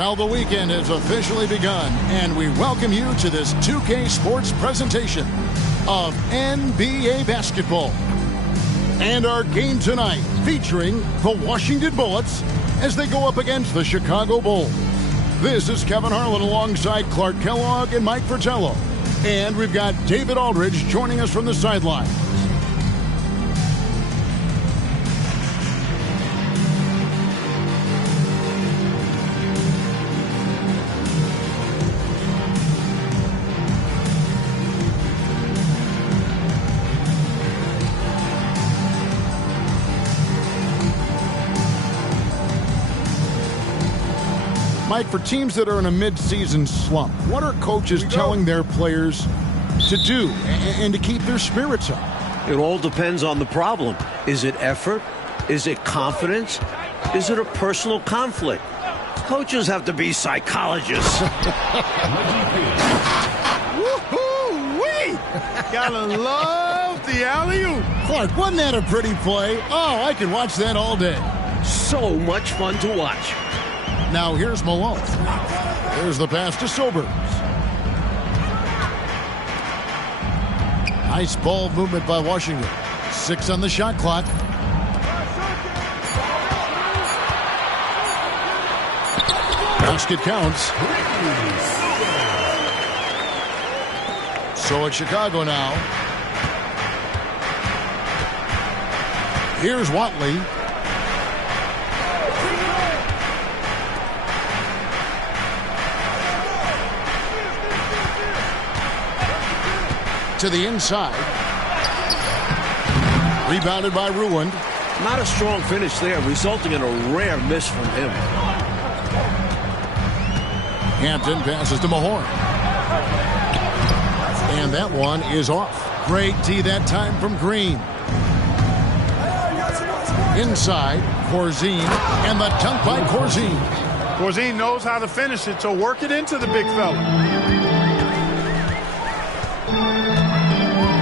Well, the weekend has officially begun, and we welcome you to this 2K Sports presentation of NBA basketball. And our game tonight featuring the Washington Bullets as they go up against the Chicago Bulls. This is Kevin Harlan alongside Clark Kellogg and Mike Fratello. And we've got David Aldridge joining us from the sideline. Mike, for teams that are in a mid-season slump, what are coaches telling their players to do and to keep their spirits up? It all depends on the problem. Is it effort? Is it confidence? Is it a personal conflict? Coaches have to be psychologists. Woo-hoo-wee! Gotta love the alley-oop. Clark, wasn't that a pretty play? Oh, I could watch that all day. So much fun to watch. Now here's Malone. There's the pass to Sobers. Nice ball movement by Washington. 6 on the shot clock. Basket counts. So it's Chicago now. Here's Watley. To the inside. Rebounded by Ruined. Not a strong finish there, resulting in a rare miss from him. Hampton passes to Mahorn. And that one is off. Great D that time from Green. Inside, Corzine. And the dunk by Corzine. Corzine knows how to finish it, so work it into the big fella.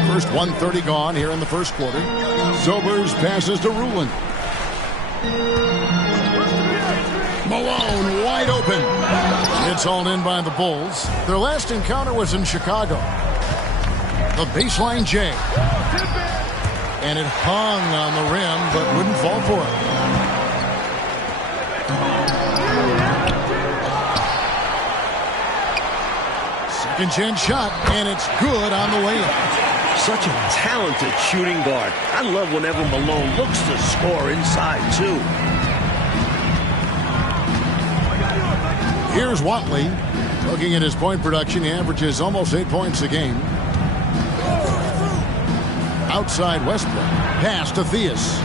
First 1:30 gone here in the first quarter. Sobers passes to Ruland. Malone wide open. It's hauled in by the Bulls. Their last encounter was in Chicago. The baseline J. And it hung on the rim, but wouldn't fall for it. Second chance shot, and it's good on the layup. Such a talented shooting guard. I love whenever Malone looks to score inside, too. Here's Watley. Looking at his point production, he averages almost 8 points a game. Outside Westbrook. Pass to Theus.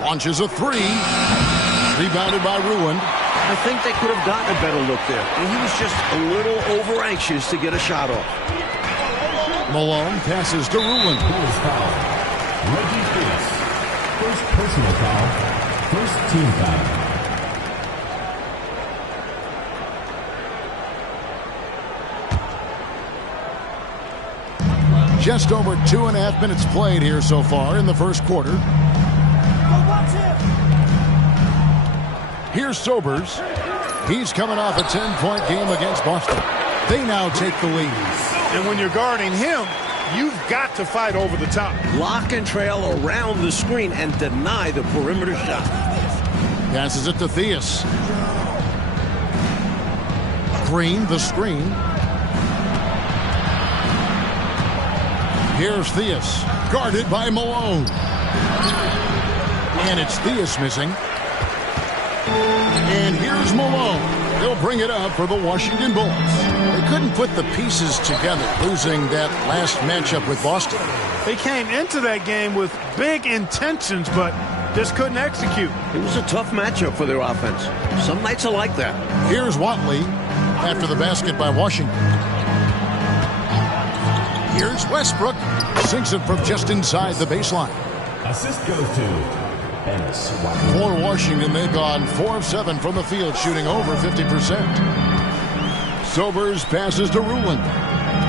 Launches a three. Rebounded by Ruined. I think they could have gotten a better look there. He was just a little over-anxious to get a shot off. Malone passes to Ruland. First foul. Reggie Theus. First personal foul. First team foul. Just over 2.5 minutes played here so far in the first quarter. Here's Sobers. He's coming off a 10-point game against Boston. They now take the lead. And when you're guarding him, you've got to fight over the top. Lock and trail around the screen and deny the perimeter shot. Passes it to Theus. Green, the screen. Here's Theus. Guarded by Malone. And it's Theus missing. And here's Malone. He'll bring it up for the Washington Bulls. They couldn't put the pieces together, losing that last matchup with Boston. They came into that game with big intentions, but just couldn't execute. It was a tough matchup for their offense. Some nights are like that. Here's Watley after the basket by Washington. Here's Westbrook. Sinks it from just inside the baseline. Assist goes to Ennis. For Washington, they've gone 4 of 7 from the field, shooting over 50%. Sobers passes to Ruland.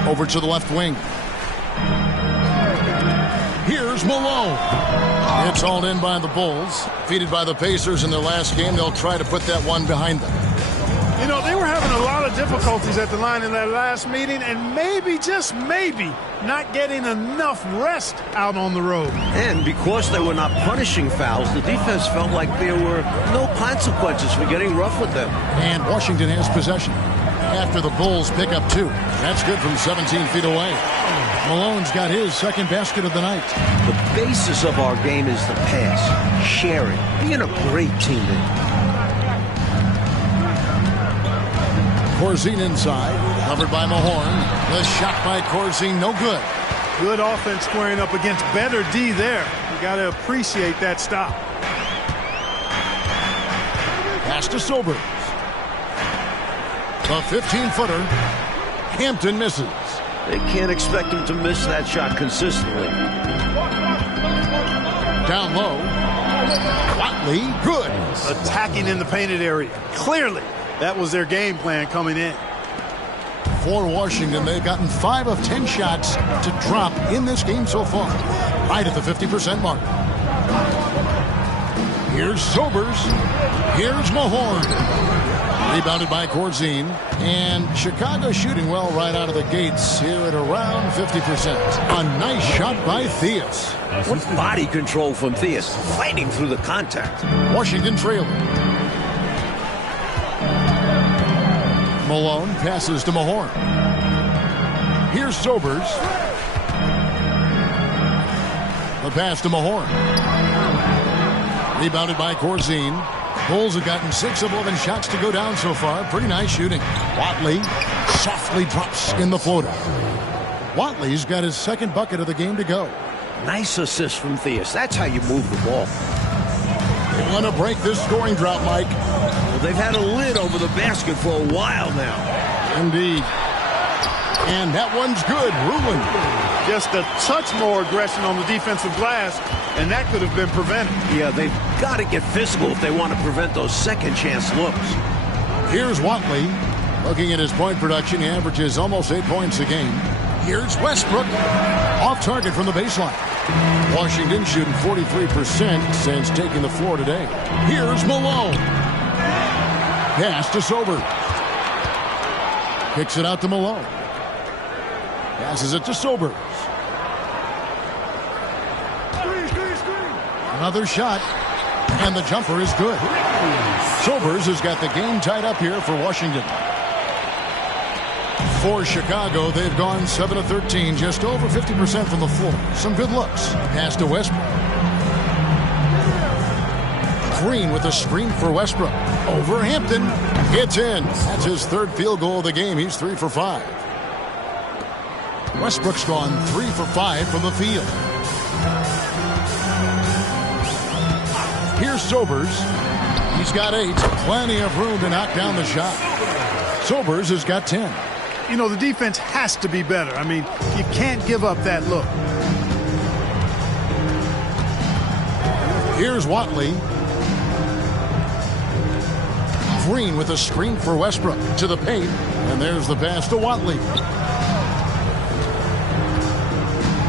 Over to the left wing. Here's Malone. It's hauled in by the Bulls. Defeated by the Pacers in their last game, they'll try to put that one behind them. You know, they were having a lot of difficulties at the line in that last meeting, and maybe, just maybe, not getting enough rest out on the road. And because they were not punishing fouls, the defense felt like there were no consequences for getting rough with them. And Washington has possession after the Bulls pick up 2. That's good from 17 feet away. Malone's got his second basket of the night. The basis of our game is the pass, sharing, being a great teammate. Corzine inside, covered by Mahorn. The shot by Corzine, no good. Good offense squaring up against better D there. You got to appreciate that stop. Pass to Sobers. The 15-footer. Hampton misses. They can't expect him to miss that shot consistently. Down low. Watley, good. Attacking in the painted area. Clearly, that was their game plan coming in. For Washington, they've gotten 5 of 10 shots to drop in this game so far. Right at the 50% mark. Here's Sobers. Here's Mahorn. Rebounded by Corzine. And Chicago shooting well right out of the gates here at around 50%. A nice shot by Theus. What body control from Theus, fighting through the contact. Washington trailing. Malone passes to Mahorn. Here's Sobers. The pass to Mahorn. Rebounded by Corzine. Bulls have gotten 6 of 11 shots to go down so far. Pretty nice shooting. Watley softly drops in the floater. Watley's got his second bucket of the game to go. Nice assist from Theus. That's how you move the ball. They want to break this scoring drought, Mike. Well, they've had a lid over the basket for a while now. Indeed. And that one's good. Ruland. Just a touch more aggression on the defensive glass, and that could have been prevented. Yeah, they've got to get physical if they want to prevent those second chance looks. Here's Watley. Looking at his point production, he averages almost 8 points a game. Here's Westbrook. Off target from the baseline. Washington shooting 43% since taking the floor today. Here's Malone. Pass to Sobers. Kicks it out to Malone. Passes it to Sobers. Another shot, and the jumper is good. Sobers has got the game tied up here for Washington. For Chicago, they've gone 7 of 13, just over 50% from the floor. Some good looks. Pass to Westbrook. Green with a screen for Westbrook. Over Hampton. It's in. That's his third field goal of the game. He's 3 for 5. Westbrook's gone 3 for 5 from the field. Here's Sobers. He's got 8. Plenty of room to knock down the shot. Sobers has got 10. You know, the defense has to be better. I mean, you can't give up that look. Here's Watley. Green with a screen for Westbrook to the paint. And there's the pass to Watley.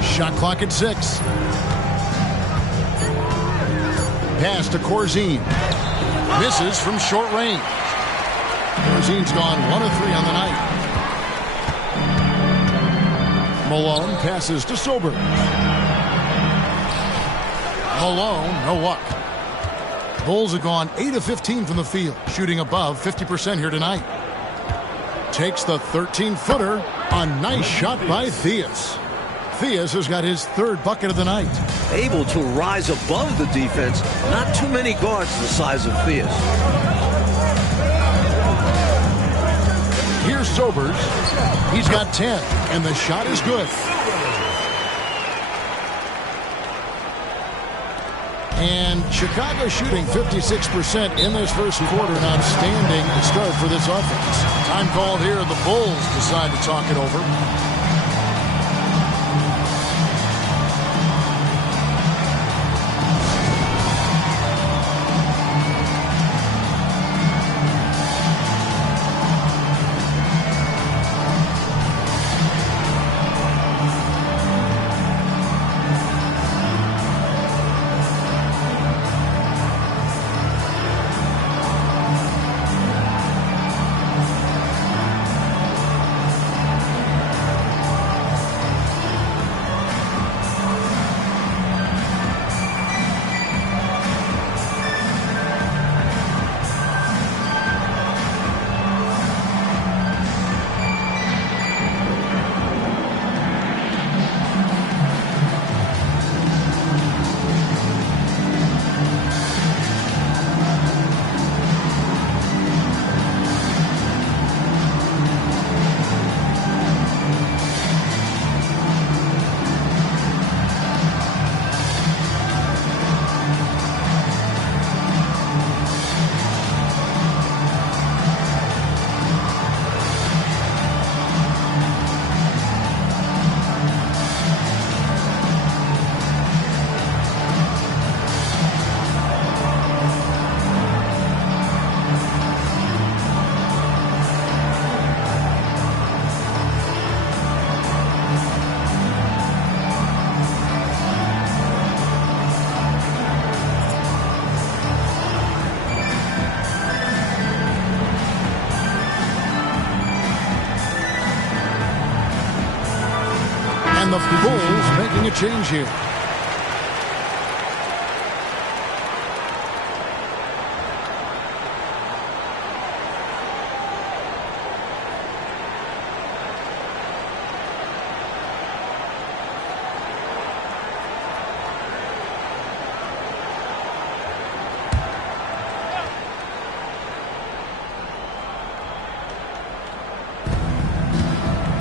Shot clock at 6. Pass to Corzine. Misses from short range. Corzine's gone 1 of 3 on the night. Malone passes to Sobers. Malone, no luck. Bulls have gone 8 of 15 from the field, shooting above 50% here tonight. Takes the 13-footer. A nice shot by Theus. Theus has got his third bucket of the night. Able to rise above the defense. Not too many guards the size of Theus. Here's Sobers. He's got 10, and the shot is good. And Chicago shooting 56% in this first quarter. An outstanding start for this offense. Time called here. The Bulls decide to talk it over. the Bulls making a change here.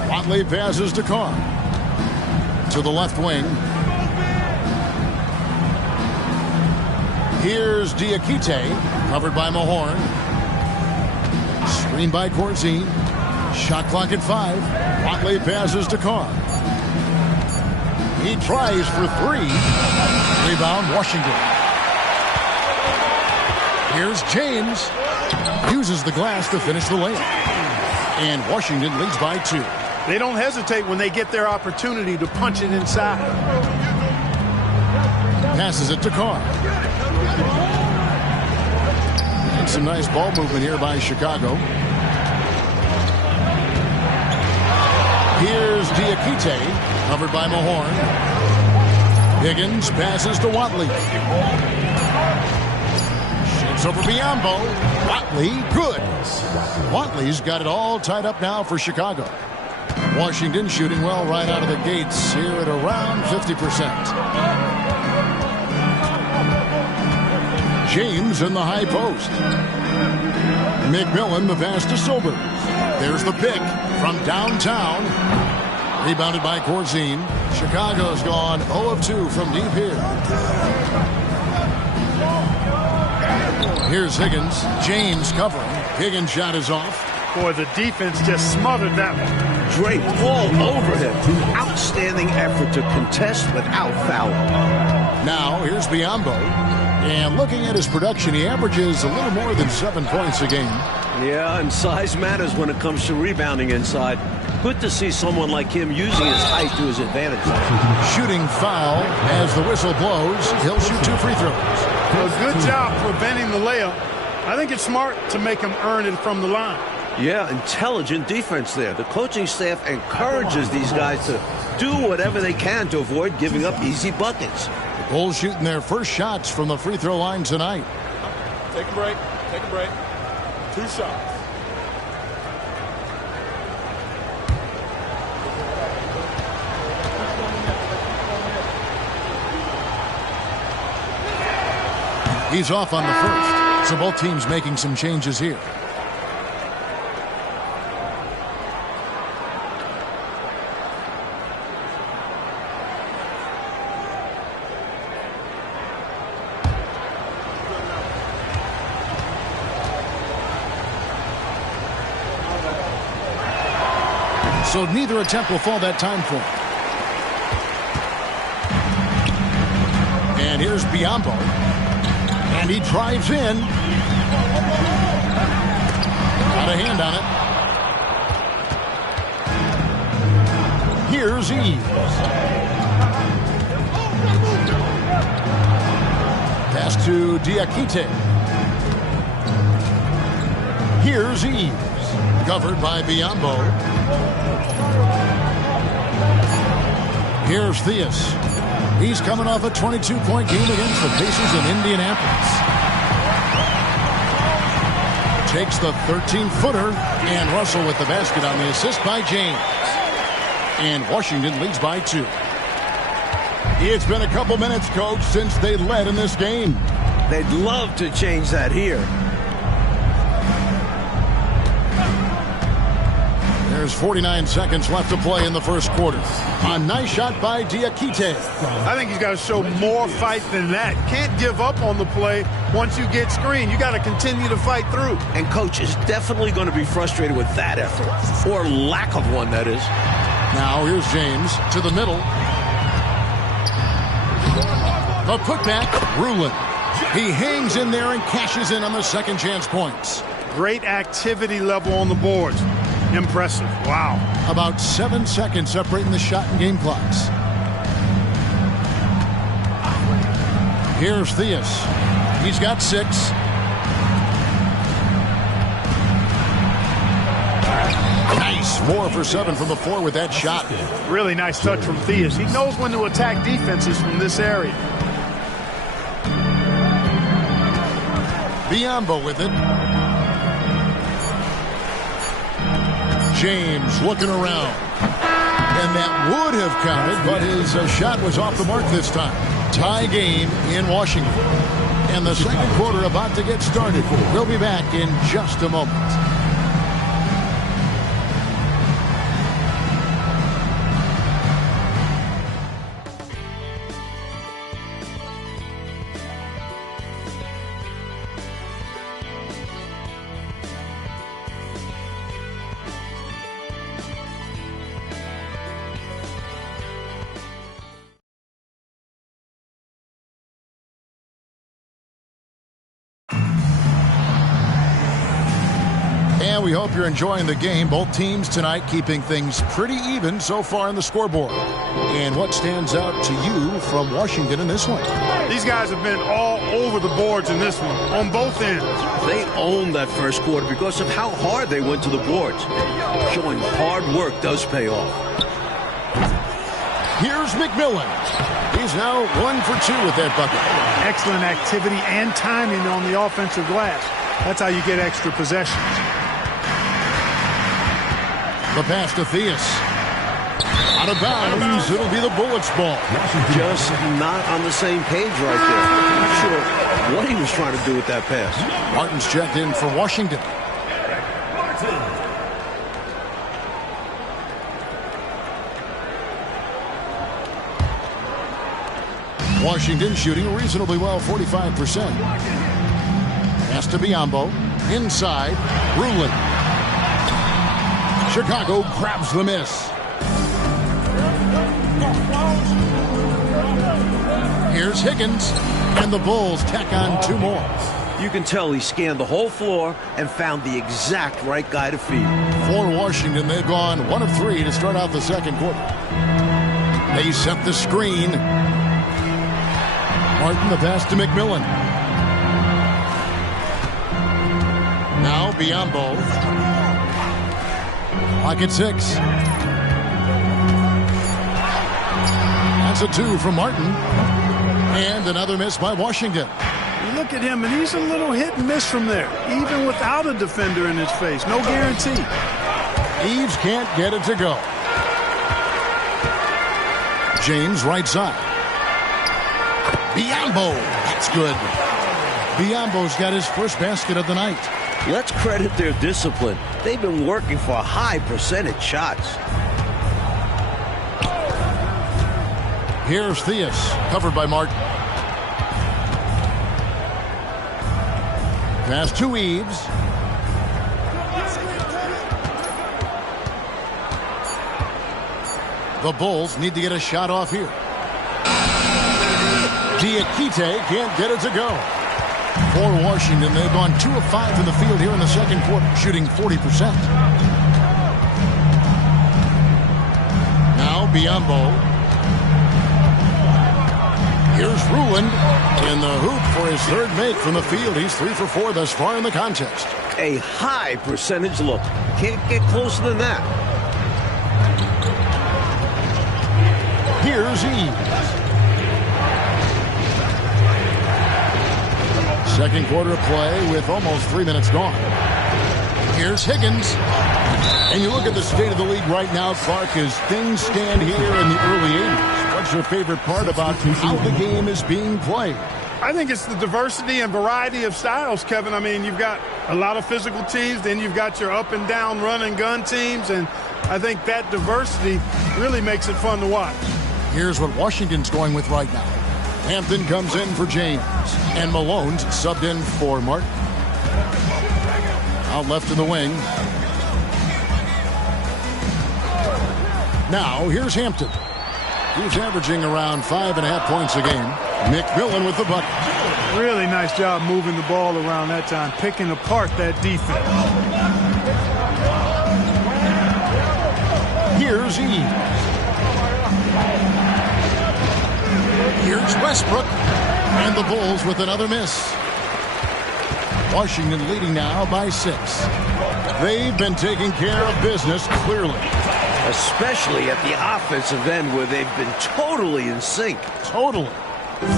Watley passes to Carr. To the left wing. Here's Diakite, covered by Mahorn. Screened by Corzine. Shot clock at 5. Watley passes to Carr. He tries for 3. Rebound, Washington. Here's James. Uses the glass to finish the layup. And Washington leads by 2. They don't hesitate when they get their opportunity to punch it inside. Passes it to Carr. And some nice ball movement here by Chicago. Here's Diakite, covered by Mahorn. Higgins passes to Watley. Shoots over Biombo. Watley, good. Watley's got it all tied up now for Chicago. Washington shooting well right out of the gates here at around 50%. James in the high post. McMillan the pass to Silver. There's the pick from downtown. Rebounded by Corzine. Chicago's gone 0 of 2 from deep here. Here's Higgins. James covering. Higgins' shot is off. Boy, the defense just smothered that one. Draped all over him. Outstanding effort to contest without fouling. Now, here's Biombo. And looking at his production, he averages a little more than 7 points a game. Yeah, and size matters when it comes to rebounding inside. Good to see someone like him using his height to his advantage. Shooting foul as the whistle blows. He'll shoot 2 free throws. A good job preventing the layup. I think it's smart to make him earn it from the line. Yeah, intelligent defense there. The coaching staff encourages these guys to do whatever they can to avoid giving up easy buckets. The Bulls shooting their first shots from the free throw line tonight. Take a break. Take a break. 2 shots. He's off on the first. So both teams making some changes here. So neither attempt will fall that time for him. And here's Biombo. And he drives in. Got a hand on it. Here's Eves. Pass to Diakite. Here's Eves. Covered by Biombo. Here's Theus. He's coming off a 22-point game against the Pacers in Indianapolis. Takes the 13-footer, and Russell with the basket on the assist by James. And Washington leads by 2. It's been a couple minutes, Coach, since they led in this game. They'd love to change that here. There's 49 seconds left to play in the first quarter. A nice shot by Diakite. I think he's got to show more fight than that. Can't give up on the play once you get screened. You got to continue to fight through. And Coach is definitely going to be frustrated with that effort. Or lack of one, that is. Now here's James to the middle. The putback, Rulin. He hangs in there and cashes in on the second chance points. Great activity level on the boards. Impressive. Wow. About 7 seconds separating the shot and game clocks. Here's Theus. He's got 6. Nice He's 4 for 7 from the floor with that shot. Really nice touch from Theus. He knows when to attack defenses from this area. Biombo with it. James looking around. And that would have counted, but his shot was off the mark this time. Tie game in Washington. And the second quarter about to get started. We'll be back in just a moment. And we hope you're enjoying the game. Both teams tonight keeping things pretty even so far on the scoreboard. And what stands out to you from Washington in this one? These guys have been all over the boards in this one, on both ends. They owned that first quarter because of how hard they went to the boards. Showing hard work does pay off. Here's McMillan. He's now 1 for 2 with that bucket. Excellent activity and timing on the offensive glass. That's how you get extra possessions. The pass to Theus. Out of bounds. It'll be the Bullets' ball. Just not on the same page right there. Not sure what he was trying to do with that pass. Martin's checked in for Washington. Washington shooting reasonably well, 45%. Pass to Biombo. Inside. Rulin. Chicago grabs the miss. Here's Higgins. And the Bulls tack on 2 more. You can tell he scanned the whole floor and found the exact right guy to feed. For Washington, they've gone 1 of 3 to start out the second quarter. They set the screen. Martin, the pass to McMillan. Now Biombo. Pocket 6. That's a 2 from Martin. And another miss by Washington. You look at him, and he's a little hit and miss from there, even without a defender in his face. No guarantee. Eves can't get it to go. James right side. Biombo. That's good. Biombo's got his first basket of the night. Let's credit their discipline. They've been working for high percentage shots. Here's Theus, covered by Martin. Pass to Eves. The Bulls need to get a shot off here. Diakite can't get it to go. For Washington, they've gone 2 of 5 in the field here in the second quarter, shooting 40%. Now Biombo. Here's Rulin in the hoop for his third make from the field. He's 3 for 4 thus far in the contest. A high percentage look. Can't get closer than that. Here's Eves. Second quarter play with almost 3 minutes gone. Here's Higgins. And you look at the state of the league right now, Clark, as things stand here in the early 80s. What's your favorite part about how the game is being played? I think it's the diversity and variety of styles, Kevin. I mean, you've got a lot of physical teams, then you've got your up and down run and gun teams, and I think that diversity really makes it fun to watch. Here's what Washington's going with right now. Hampton comes in for James, and Malone's subbed in for Martin. Out left in the wing. Now, here's Hampton. He's averaging around 5.5 points a game. McMillan with the bucket. Really nice job moving the ball around that time, picking apart that defense. Here's Eves. Here's Westbrook. And the Bulls with another miss. Washington leading now by 6. They've been taking care of business clearly. Especially at the offensive end where they've been totally in sync. Totally.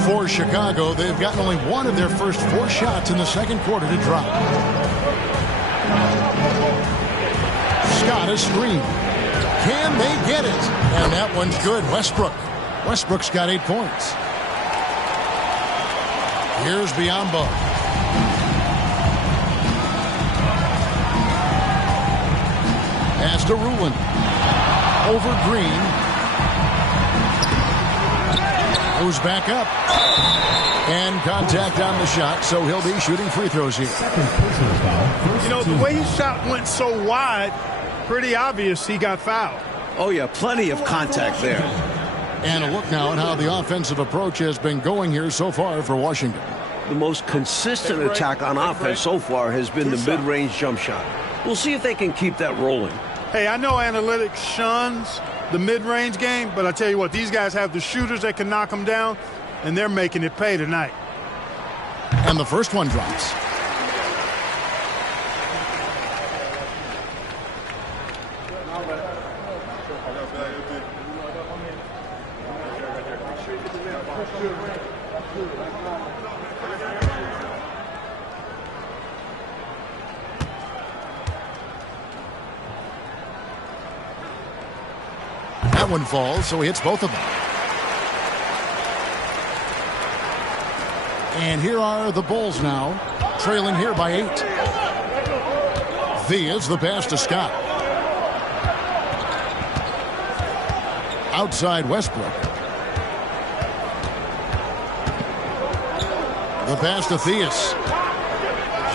For Chicago, they've gotten only one of their first 4 shots in the second quarter to drop. Scott a screen. Can they get it? And that one's good. Westbrook's got 8 points. Here's Biyombo. Pass to Rulin. Over Green. Goes back up. And contact on the shot, so he'll be shooting free throws here. You know, the way his shot went so wide, pretty obvious he got fouled. Oh, yeah, plenty of contact there. And a look now at how the offensive approach has been going here so far for Washington. The most consistent attack on offense so far has been the mid-range jump shot. We'll see if they can keep that rolling. Hey, I know analytics shuns the mid-range game, but I tell you what, these guys have the shooters that can knock them down, and they're making it pay tonight. And the first one drops. That one falls, so he hits both of them. And here are the Bulls now, trailing here by 8. Thea's the pass to Scott. Outside Westbrook. The pass to Theus.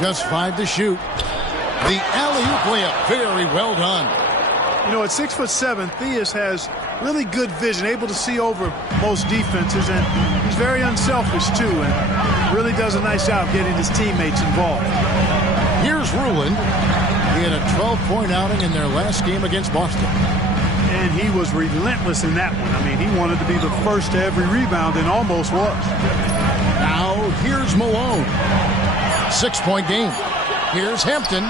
Just 5 to shoot. The alley-oop layup, very well done. You know, at 6'7", Theus has really good vision, able to see over most defenses, and he's very unselfish too, and really does a nice job getting his teammates involved. Here's Rulin. He had a 12-point outing in their last game against Boston. And he was relentless in that one. I mean, he wanted to be the first to every rebound and almost was. Now, here's Malone. 6-point game. Here's Hampton.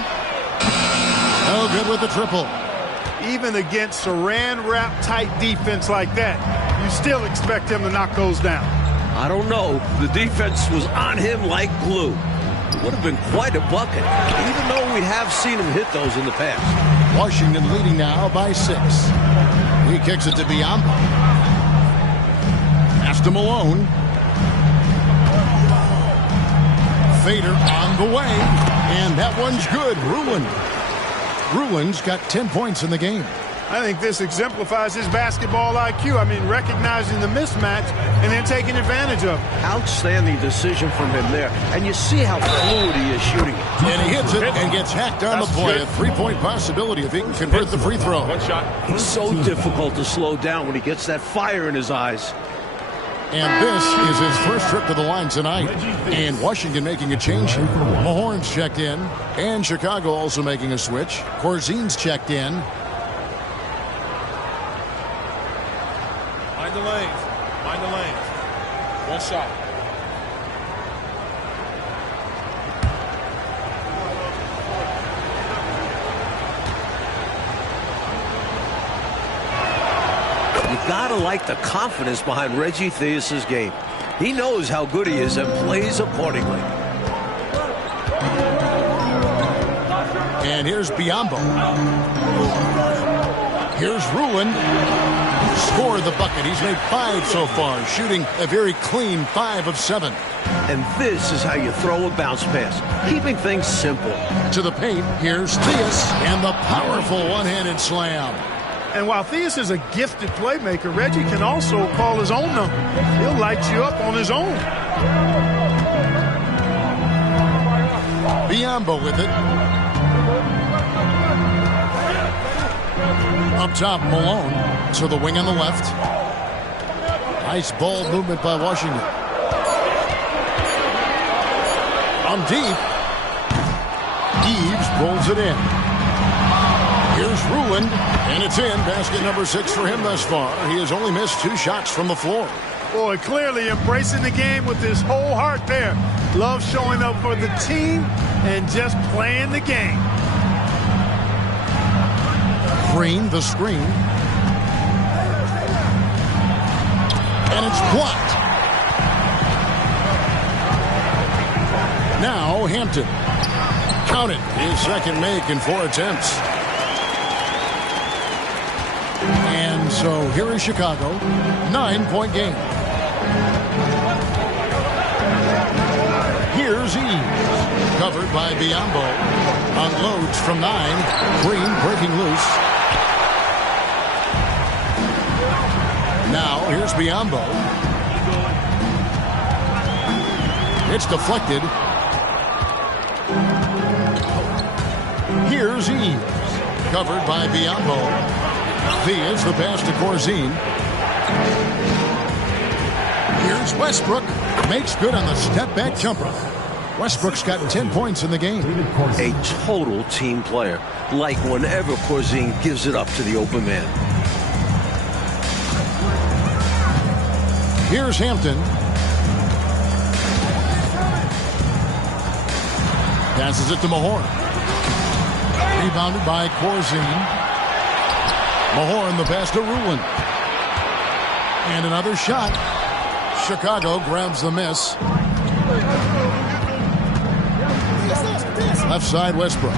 No good with the triple. Even against saran-wrap tight defense like that, you still expect him to knock those down. I don't know. The defense was on him like glue. It would have been quite a bucket, even though we have seen him hit those in the past. Washington leading now by 6. He kicks it to Biyombo. Pass to Malone. Fader on the way. And that one's good. Rulin's got 10 points in the game. I think this exemplifies his basketball IQ. I mean, recognizing the mismatch and then taking advantage of it. Outstanding decision from him there. And you see how fluid he is shooting it. And he hits it and gets hacked on the play. A 3-point possibility if he can convert the free throw. One shot. He's so difficult to slow down when he gets that fire in his eyes. And this is his first trip to the line tonight. And Washington making a change. Mahorn's checked in. And Chicago also making a switch. Corzine's checked in. Mind the lanes. Mind the lanes. One shot. You gotta like the confidence behind Reggie Theus' game. He knows how good he is and plays accordingly. And here's Biyombo. Here's Rulin. Scored the bucket. He's made 5 so far, shooting a very clean 5 of 7. And this is how you throw a bounce pass, keeping things simple. To the paint, here's Theus, and the powerful one-handed slam. And while Theus is a gifted playmaker, Reggie can also call his own number. He'll light you up on his own. Biyombo with it. Up top, Malone to the wing on the left. Nice ball movement by Washington. On deep. Eves rolls it in. Here's Rulin, and it's in. Basket number 6 for him thus far. He has only missed 2 shots from the floor. Boy, clearly embracing the game with his whole heart there. Love showing up for the team and just playing the game. Green, the screen. And it's blocked. Now Hampton. Count it. His second make in 4 attempts. And so here is Chicago. 9-point game. Here's Eves. Covered by Biyombo. Unloads from 9. Green breaking loose. Now here's Biyombo. It's deflected. Here's Eves. Covered by Biyombo. Thea's the pass to Corzine. Here's Westbrook. Makes good on the step-back jumper. Westbrook's gotten 10 points in the game. A total team player. Like whenever Corzine gives it up to the open man. Here's Hampton. Passes it to Mahorn. Rebounded by Corzine. Mahorn the pass to Rulin. And another shot. Chicago grabs the miss. Left side Westbrook.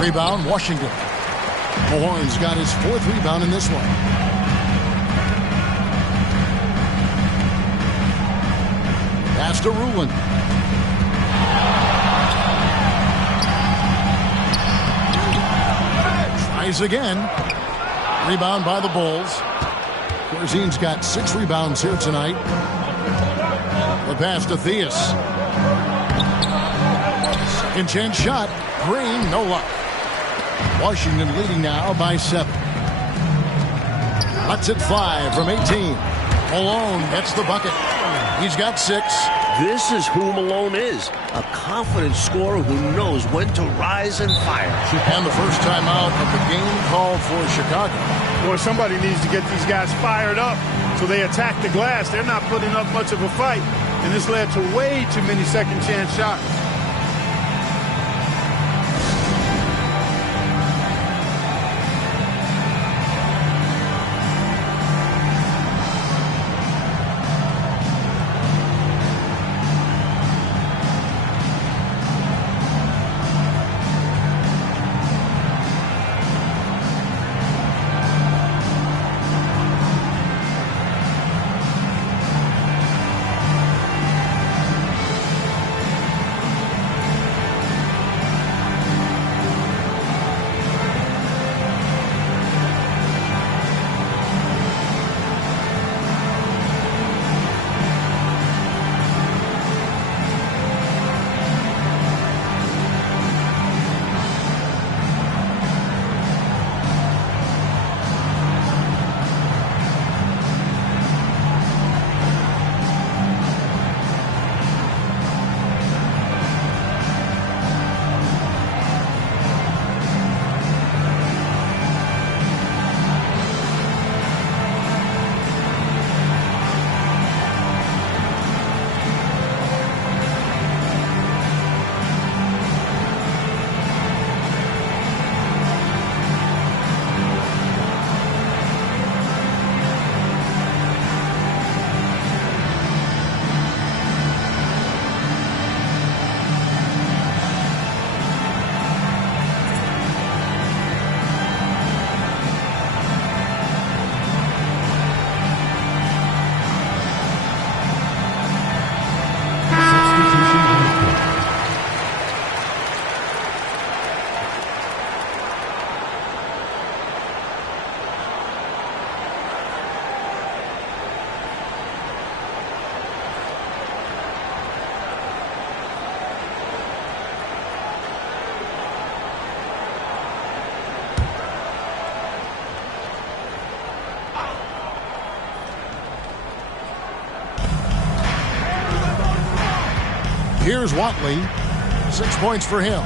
Rebound Washington. Mahorn's got his 4th rebound in this one. Pass to Rulin. Tries again. Rebound by the Bulls. Corzine's got 6 rebounds here tonight. The pass to Theus. Second chance shot. Green, no luck. Washington leading now by 7. Lets it fly from 18. Malone gets the bucket. He's got 6. This is who Malone is. A confident scorer who knows when to rise and fire. And the first time out of the game called for Chicago. Boy, somebody needs to get these guys fired up so they attack the glass. They're not putting up much of a fight, and this led to way too many second chance shots. Here's Watley. 6 points for him.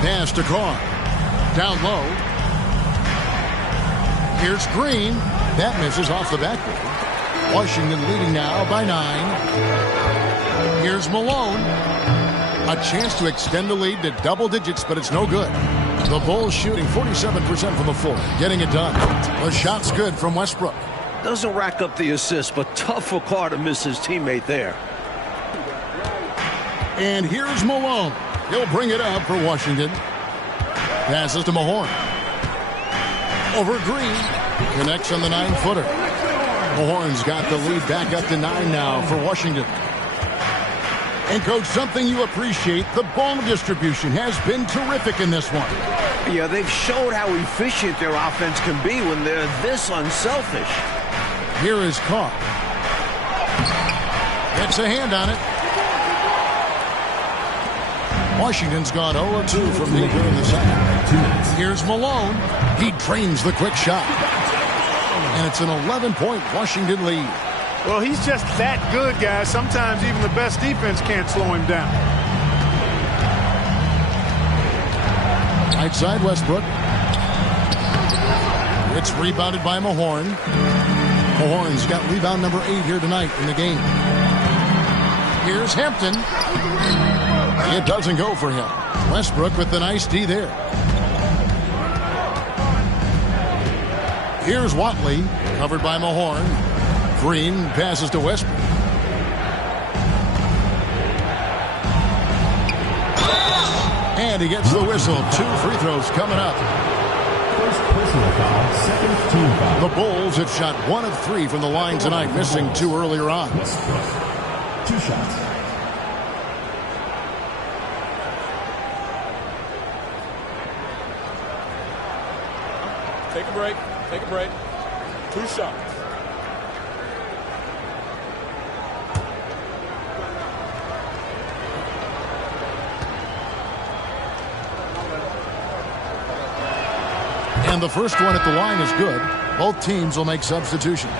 Pass to Carr. Down low. Here's Green. That misses off the backboard. Washington leading now by 9. Here's Malone. A chance to extend the lead to double digits, but it's no good. The Bulls shooting 47% from the floor, getting it done. The shot's good from Westbrook. Doesn't rack up the assist, but tough for Carr to miss his teammate there. And here's Malone. He'll bring it up for Washington. Passes to Mahorn. Over Green. Connects on the 9-footer. Mahorn's got the lead back up to 9 now for Washington. And, Coach, something you appreciate, the ball distribution has been terrific in this one. Yeah, they've showed how efficient their offense can be when they're this unselfish. Here is Carr. Gets a hand on it. Washington's gone 0-2 from deep here in the second. Here's Malone. He drains the quick shot. And it's an 11-point Washington lead. Well, he's just that good, guys. Sometimes even the best defense can't slow him down. Right side, Westbrook. It's rebounded by Mahorn. Mahorn's got rebound number 8 here tonight in the game. Here's Hampton. It doesn't go for him. Westbrook with the nice D there. Here's Watley, covered by Mahorn. Green passes to Westbrook. And he gets the whistle. 2 free throws coming up. First personal foul, second team foul. The Bulls have shot 1 of 3 from the line tonight, missing 2 earlier on. 2 shots. Take a break. Take a break. 2 shots. And the first one at the line is good. Both teams will make substitutions.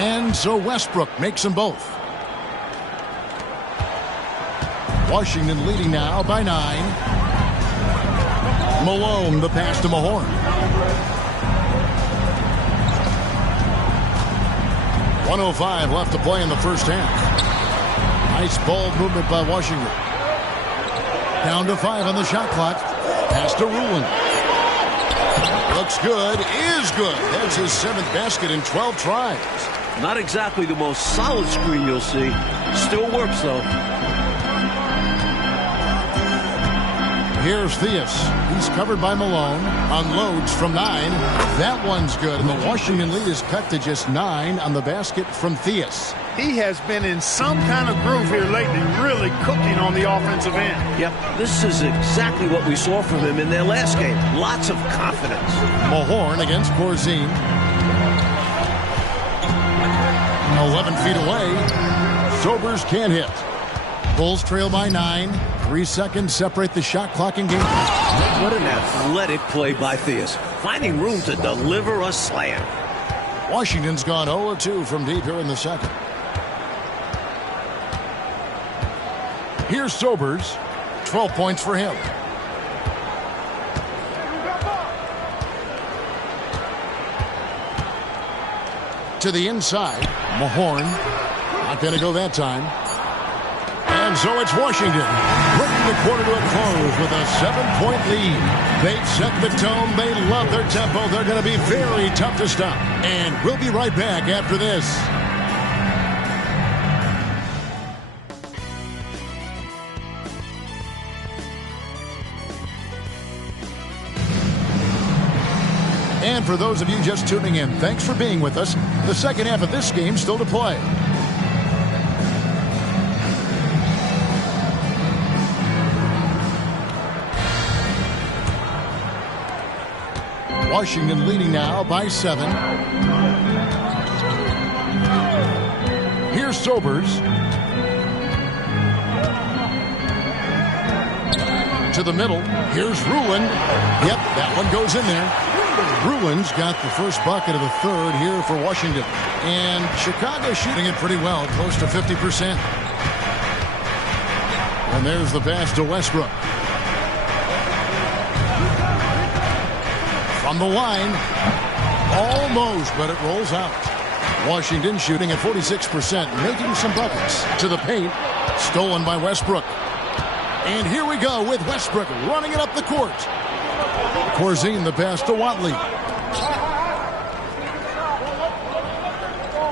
And so Westbrook makes them both. Washington leading now by 9. Malone, the pass to Mahorn. .105 left to play in the first half. Nice ball movement by Washington. Down to 5 on the shot clock. Pass to Rulon. Looks good, is good. That's his 7th basket in 12 tries. Not exactly the most solid screen you'll see. Still works, though. Here's Theus. He's covered by Malone. Unloads from 9. That one's good. And the Washington lead is cut to just 9 on the basket from Theus. He has been in some kind of groove here lately, really cooking on the offensive end. Yep, this is exactly what we saw from him in their last game. Lots of confidence. Mahorn against Corzine. 11 feet away. Sobers can't hit. Bulls trail by 9. 3 seconds separate the shot clock and game. What an athletic play by Theus. Finding room to deliver a slam. Washington's gone 0-2 from deep here in the second. Here's Sobers. 12 points for him. To the inside. Mahorn. Not going to go that time. And so it's Washington bringing the quarter to a close with a 7-point lead. They've set the tone. They love their tempo. They're going to be very tough to stop. And we'll be right back after this. And for those of you just tuning in, thanks for being with us. The second half of this game still to play. Washington leading now by 7. Here's Sobers. to the middle. Here's Ruland. Yep, that one goes in there. Ruland's got the first bucket of the third here for Washington. And Chicago shooting it pretty well, close to 50%. And there's the pass to Westbrook. From the line. Almost, but it rolls out. Washington shooting at 46%, making some buckets. To the paint. Stolen by Westbrook. And here we go with Westbrook running it up the court. Corzine the pass to Watley.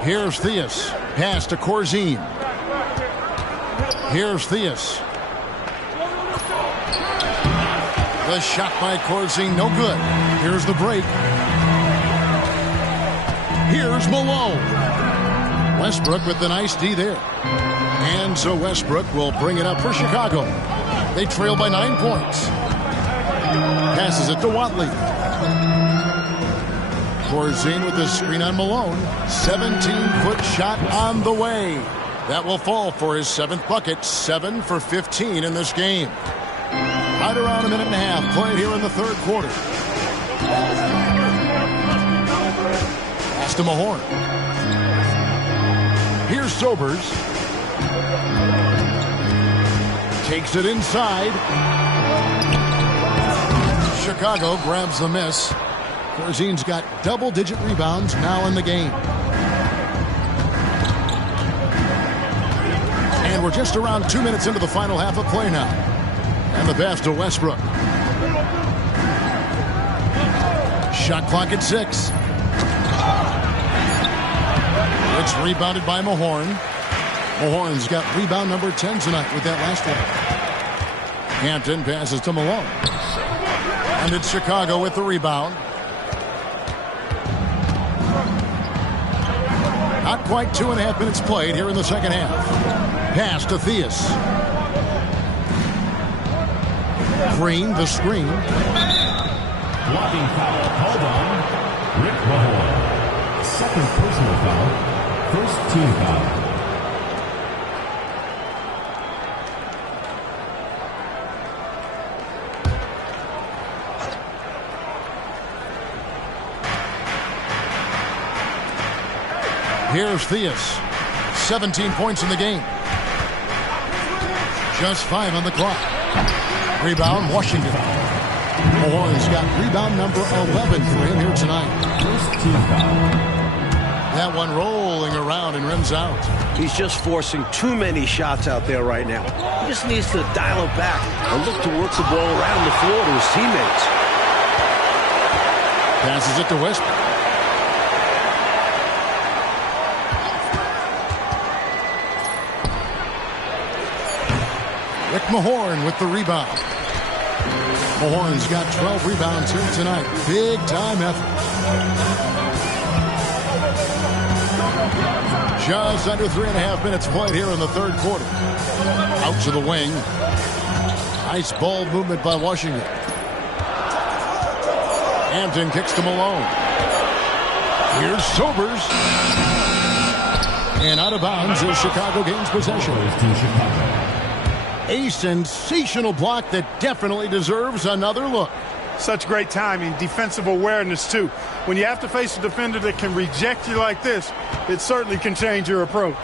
Here's Theus. Pass to Corzine. Here's Theus. The shot by Corzine, no good. Here's the break. Here's Malone. Westbrook with the nice D there. And so Westbrook will bring it up for Chicago. They trail by 9 points. Passes it to Watley. Corzine with the screen on Malone. 17-foot shot on the way. That will fall for his 7th bucket. 7 for 15 in this game. Right around a minute and a half played here in the third quarter. Pass to Mahorn. Here's Sobers. Takes it inside. Chicago grabs the miss. Corzine's got double-digit rebounds now in the game. And we're just around 2 minutes into the final half of play now. And the pass to Westbrook. Shot clock at 6. It's rebounded by Mahorn. Mahorn's got rebound number 10 tonight with that last one. Hampton passes to Malone. And it's Chicago with the rebound. Not quite 2.5 minutes played here in the second half. Pass to Theus. Green, the screen. Blocking foul called on Rick Mahorn. Second personal foul. First team foul. Here's Theus. 17 points in the game. Just 5 on the clock. Rebound, Washington. Mahorn's got rebound number 11 for him here tonight. First team foul. That one rolling around and rims out. He's just forcing too many shots out there right now. He just needs to dial it back and look to work the ball around the floor to his teammates. Passes it to Westbrook. Rick Mahorn with the rebound. Mahorn's got 12 rebounds here tonight. Big time effort. Just under 3.5 minutes played here in the third quarter. Out to the wing. Nice ball movement by Washington. Hampton kicks to Malone. Here's Sobers. And out of bounds as Chicago gains possession. A sensational block that definitely deserves another look. Such great timing, defensive awareness, too. When you have to face a defender that can reject you like this, it certainly can change your approach.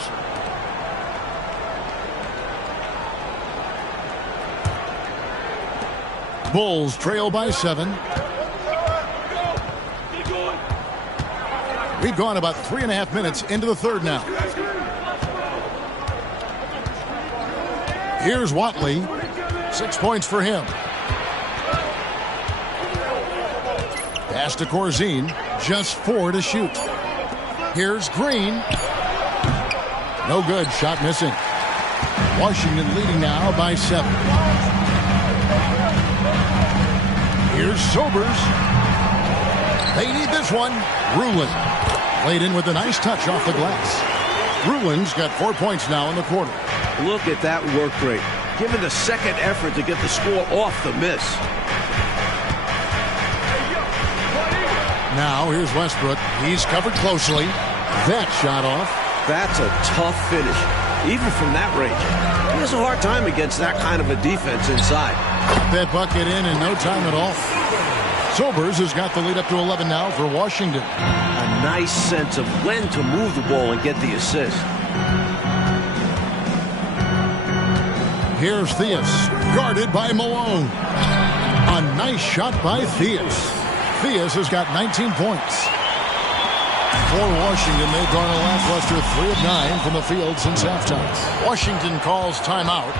Bulls trail by 7. We've gone about 3.5 minutes into the third now. Here's Watley. 6 points for him. Pass to Corzine. Just 4 to shoot. Here's Green. No good. Shot missing. Washington leading now by 7. Here's Sobers. They need this one. Ruland. Laid in with a nice touch off the glass. Ruland's got 4 points now in the quarter. Look at that work rate. Given the second effort to get the score off the miss. Now here's Westbrook. He's covered closely. That shot off. That's a tough finish. Even from that range. He has a hard time against that kind of a defense inside. That bucket in no time at all. Sobers has got the lead up to 11 now for Washington. A nice sense of when to move the ball and get the assist. Here's Theus, guarded by Malone. A nice shot by Theus. Theus has got 19 points. For Washington, they've gone a lackluster 3 of 9 from the field since halftime. Washington calls timeout.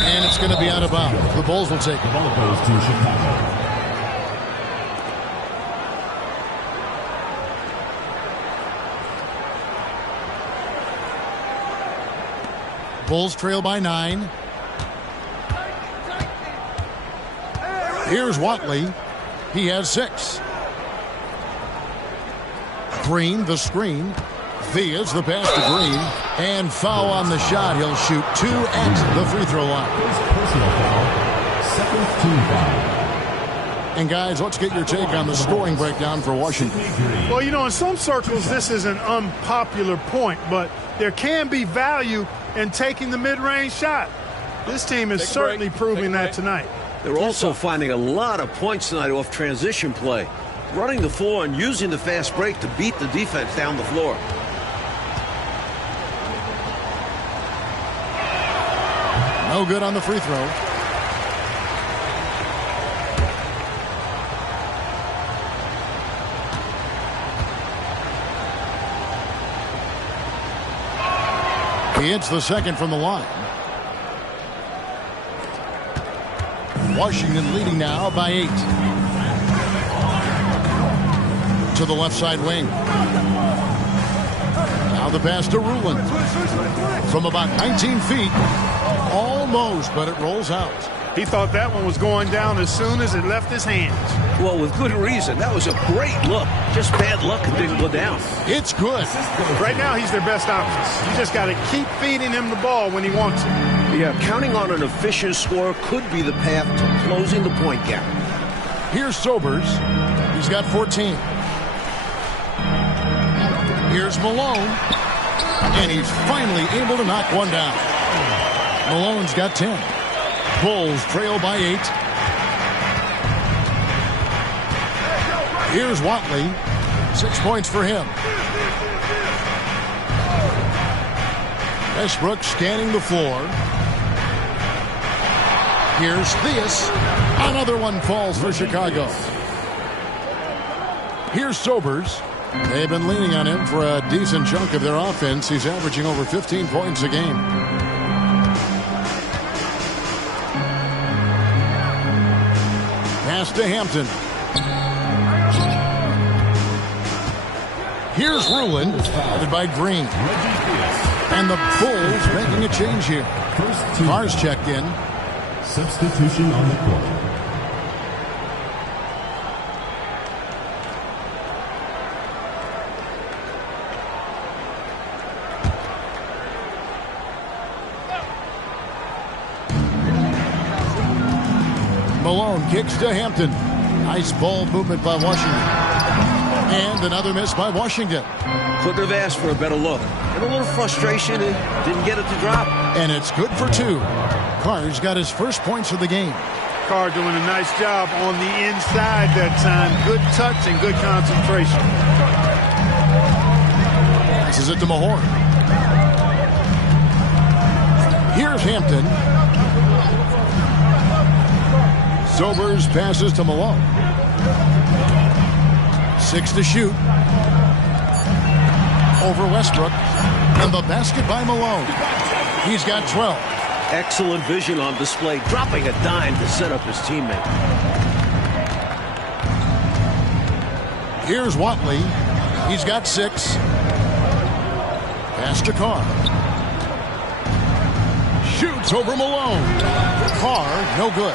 And it's going to be out of bounds. The Bulls will take it. The ball goes to Chicago. Bulls trail by 9. Here's Watley. He has 6. Green, the screen. Theus, the pass to Green. And foul on the shot. He'll shoot 2 at the free throw line. Personal foul. Second team foul. And guys, let's get your take on the scoring breakdown for Washington. Well, you know, in some circles, this is an unpopular point, but there can be value in taking the mid-range shot. This team is certainly proving that tonight. They're also finding a lot of points tonight off transition play, running the floor and using the fast break to beat the defense down the floor. No good on the free throw. He hits the second from the line. Washington leading now by 8. To the left side wing. Now the pass to Rulin. From about 19 feet. Almost, but it rolls out. He thought that one was going down as soon as it left his hands. Well, with good reason. That was a great look. Just bad luck it didn't go down. It's good. Right now, he's their best option. You just got to keep feeding him the ball when he wants it. Yeah, counting on an efficient scorer could be the path to closing the point gap. Here's Sobers. He's got 14. Here's Malone. And he's finally able to knock one down. Malone's got 10. Bulls trail by 8. Here's Watley. 6 points for him. Westbrook scanning the floor. Here's Theus. Another one falls for Chicago. Here's Sobers. They've been leaning on him for a decent chunk of their offense. He's averaging over 15 points a game. Pass to Hampton. Here's Ruland, followed by Green. And the Bulls making a change here. Carr's checked in. Substitution on the court. Malone kicks to Hampton. Nice ball movement by Washington. And another miss by Washington. Couldn't have asked for a better look. And a little frustration, and didn't get it to drop. And it's good for two. Carr's got his first points of the game. Carr doing a nice job on the inside that time. Good touch and good concentration. Passes it to Mahorn. Here's Hampton. Sobers passes to Malone. 6 to shoot. Over Westbrook. And the basket by Malone. He's got 12. Excellent vision on display, dropping a dime to set up his teammate. Here's Watley. He's got 6. Pass to Carr. Shoots over Malone. Carr, no good.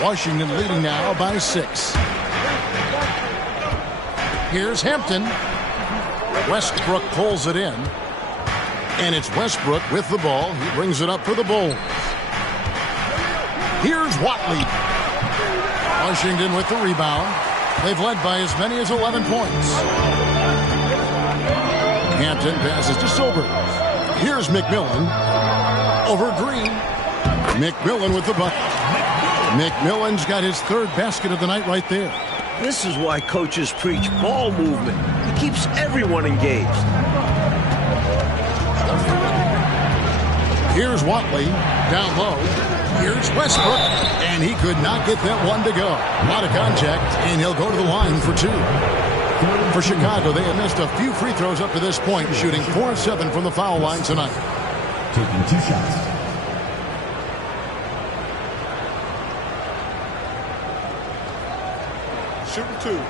Washington leading now by 6. Here's Hampton. Westbrook pulls it in. And it's Westbrook with the ball. He brings it up for the Bulls. Here's Watley. Washington with the rebound. They've led by as many as 11 points. Hampton passes to Sobers. Here's McMillan. Over Green. McMillan with the bucket. McMillan's got his third basket of the night right there. This is why coaches preach ball movement. It keeps everyone engaged. Here's Watley, down low. Here's Westbrook, and he could not get that one to go. A lot of contact, and he'll go to the line for 2. For Chicago, they have missed a few free throws up to this point, shooting 4 of 7 from the foul line tonight. Taking 2 shots. Shooting 2.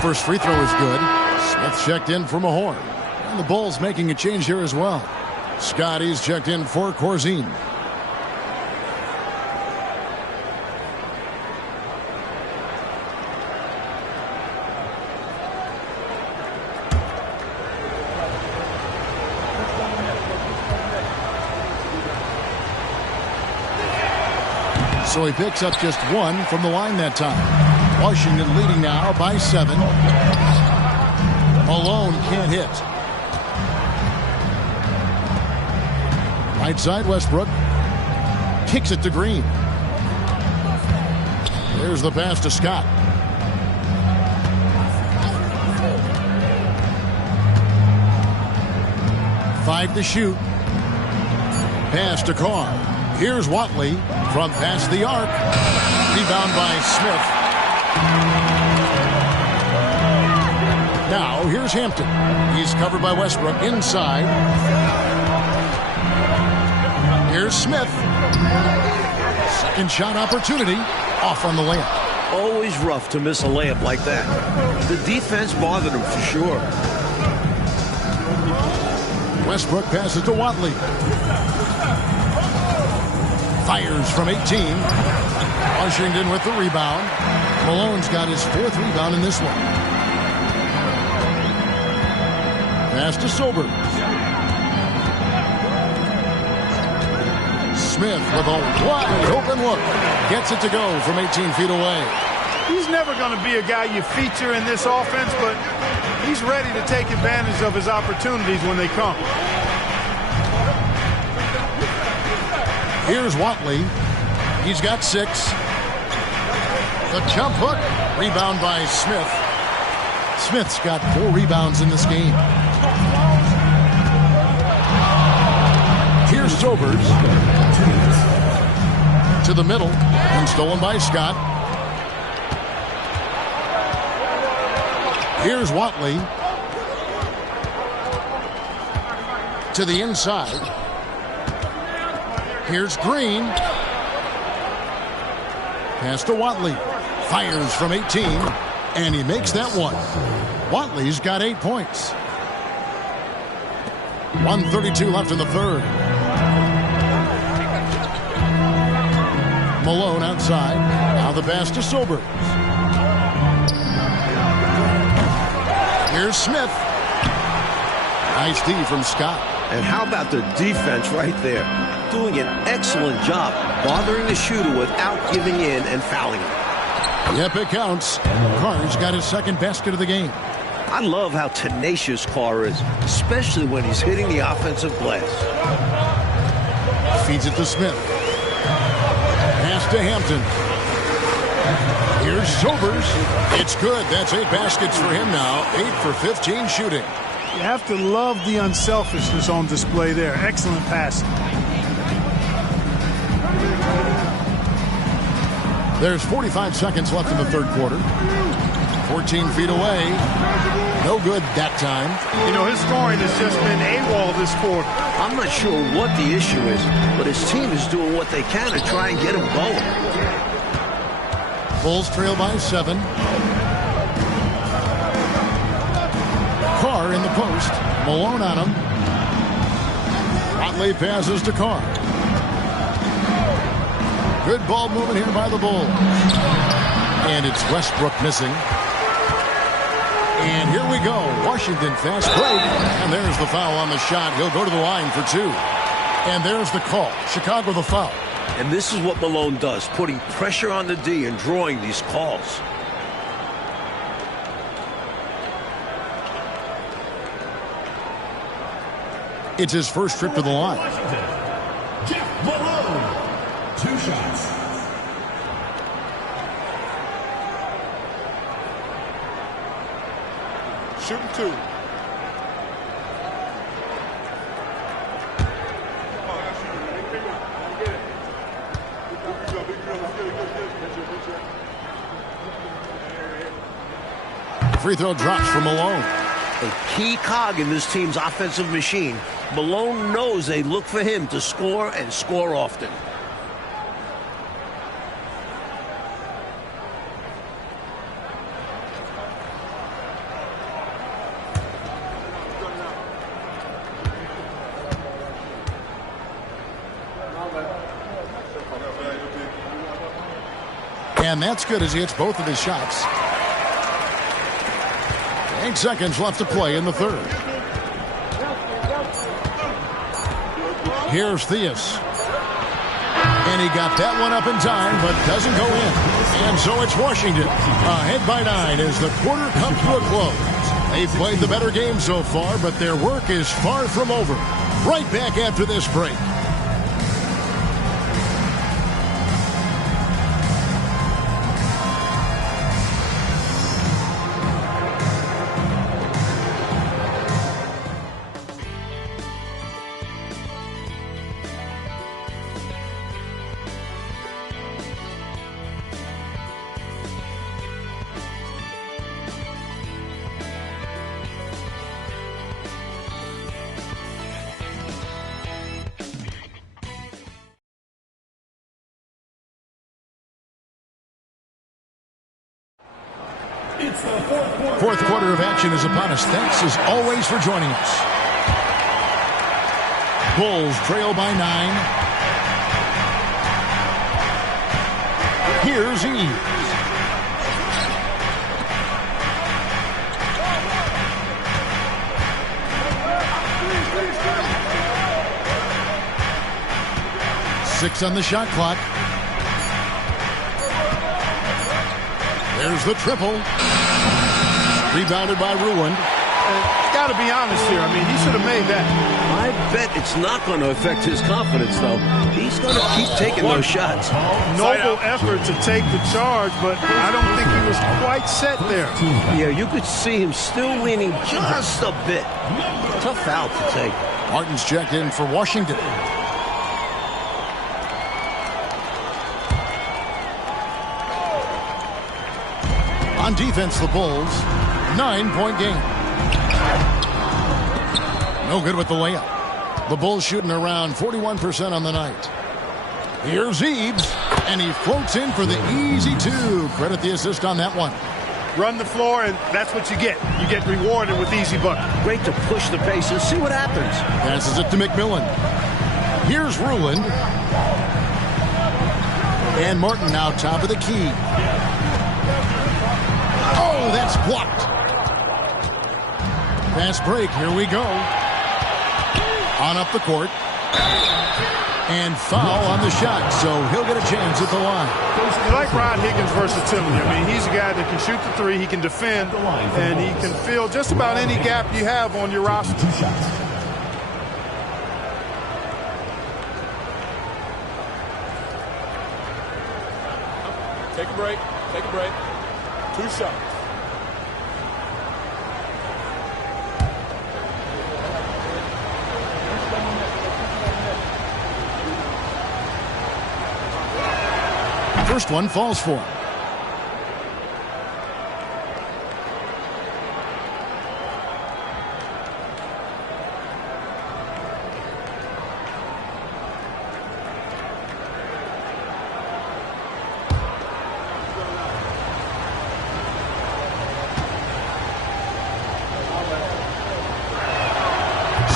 First free throw is good. Smith checked in for Mahorn. And the Bulls making a change here as well. Scotty's checked in for Corzine. So he picks up just 1 from the line that time. Washington leading now by 7. Malone can't hit. Right side Westbrook. Kicks it to Green. There's the pass to Scott. Five to shoot. Pass to Carr. Here's Watley from past the arc. Rebound by Smith. Now, here's Hampton. He's covered by Westbrook inside. Here's Smith. Second shot opportunity. Off on the layup. Always rough to miss a layup like that. The defense bothered him for sure. Westbrook passes to Watley. Fires from 18. Washington with the rebound. Malone's got his 4th rebound in this one. Pass to Sobers. Smith with a wide open look. Gets it to go from 18 feet away. He's never going to be a guy you feature in this offense, but he's ready to take advantage of his opportunities when they come. Here's Watley. He's got 6. The jump hook. Rebound by Smith. Smith's got 4 rebounds in this game. Here's Sobers. To the middle. And stolen by Scott. Here's Watley. To the inside. Here's Green. Pass to Watley. Fires from 18. And he makes that one. Watley's got 8 points. 1:32 left in the third. Malone outside. Now the pass to Sobers. Here's Smith. Nice D from Scott. And how about the defense right there? Doing an excellent job bothering the shooter without giving in and fouling him. Yep, it counts. Carr's got his second basket of the game. I love how tenacious Carr is, especially when he's hitting the offensive glass. Feeds it to Smith. Pass to Hampton. Here's Sobers. It's good. That's 8 baskets for him now. 8 for 15 shooting. You have to love the unselfishness on display there. Excellent passing. There's 45 seconds left in the third quarter. 14 feet away. No good that time. You know, his scoring has just been AWOL this quarter. I'm not sure what the issue is, but his team is doing what they can to try and get him going. Bulls trail by 7. Carr in the post. Malone on him. Watley passes to Carr. Good ball movement here by the Bulls. And it's Westbrook missing. And here we go. Washington fast break. And there's the foul on the shot. He'll go to the line for 2. And there's the call. Chicago the foul. And this is what Malone does, putting pressure on the D and drawing these calls. It's his first trip to the line. Jeff Malone. 2 shots. Shooting 2. Free throw drops for Malone. A key cog in this team's offensive machine. Malone knows they look for him to score and score often. And that's good as he hits both of his shots. 8 seconds left to play in the third. Here's Theus. And he got that one up in time, but doesn't go in. And so it's Washington ahead by 9 as the quarter comes to a close. They've played the better game so far, but their work is far from over. Right back after this break. Fourth quarter of action is upon us. Thanks as always for joining us. Bulls trail by 9. Here's Eves. Six on the shot clock. There's the triple. Rebounded by Ruin. It's got to be honest here. I mean, he should have made that. I bet it's not going to affect his confidence, though. He's going to keep taking those shots. Noble effort to take the charge, but I don't think he was quite set there. Yeah, you could see him still leaning just a bit. Tough foul to take. Martin's checked in for Washington. On defense, the Bulls, 9-point game. No good with the layup. The Bulls shooting around 41% on the night. Here's Eves, and he floats in for the easy two. Credit the assist on that one. Run the floor, and that's what you get. You get rewarded with easy bucket. Great to push the pace and see what happens. Passes it to McMillan. Here's Ruland. And Martin now top of the key. Oh, that's blocked. Fast break. Here we go. On up the court. And foul on the shot, so he'll get a chance at the line. You like Rod Higgins' versatility. I mean, he's a guy that can shoot the three, he can defend, and he can fill just about any gap you have on your roster. Take a break. Take a break. 2 shots. First one falls for him.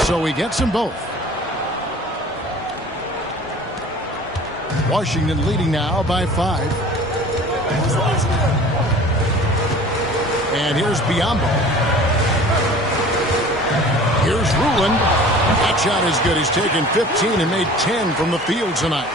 So he gets them both. Washington leading now by 5. And here's Biyombo. Here's Ruland. That shot is good. He's taken 15 and made 10 from the field tonight.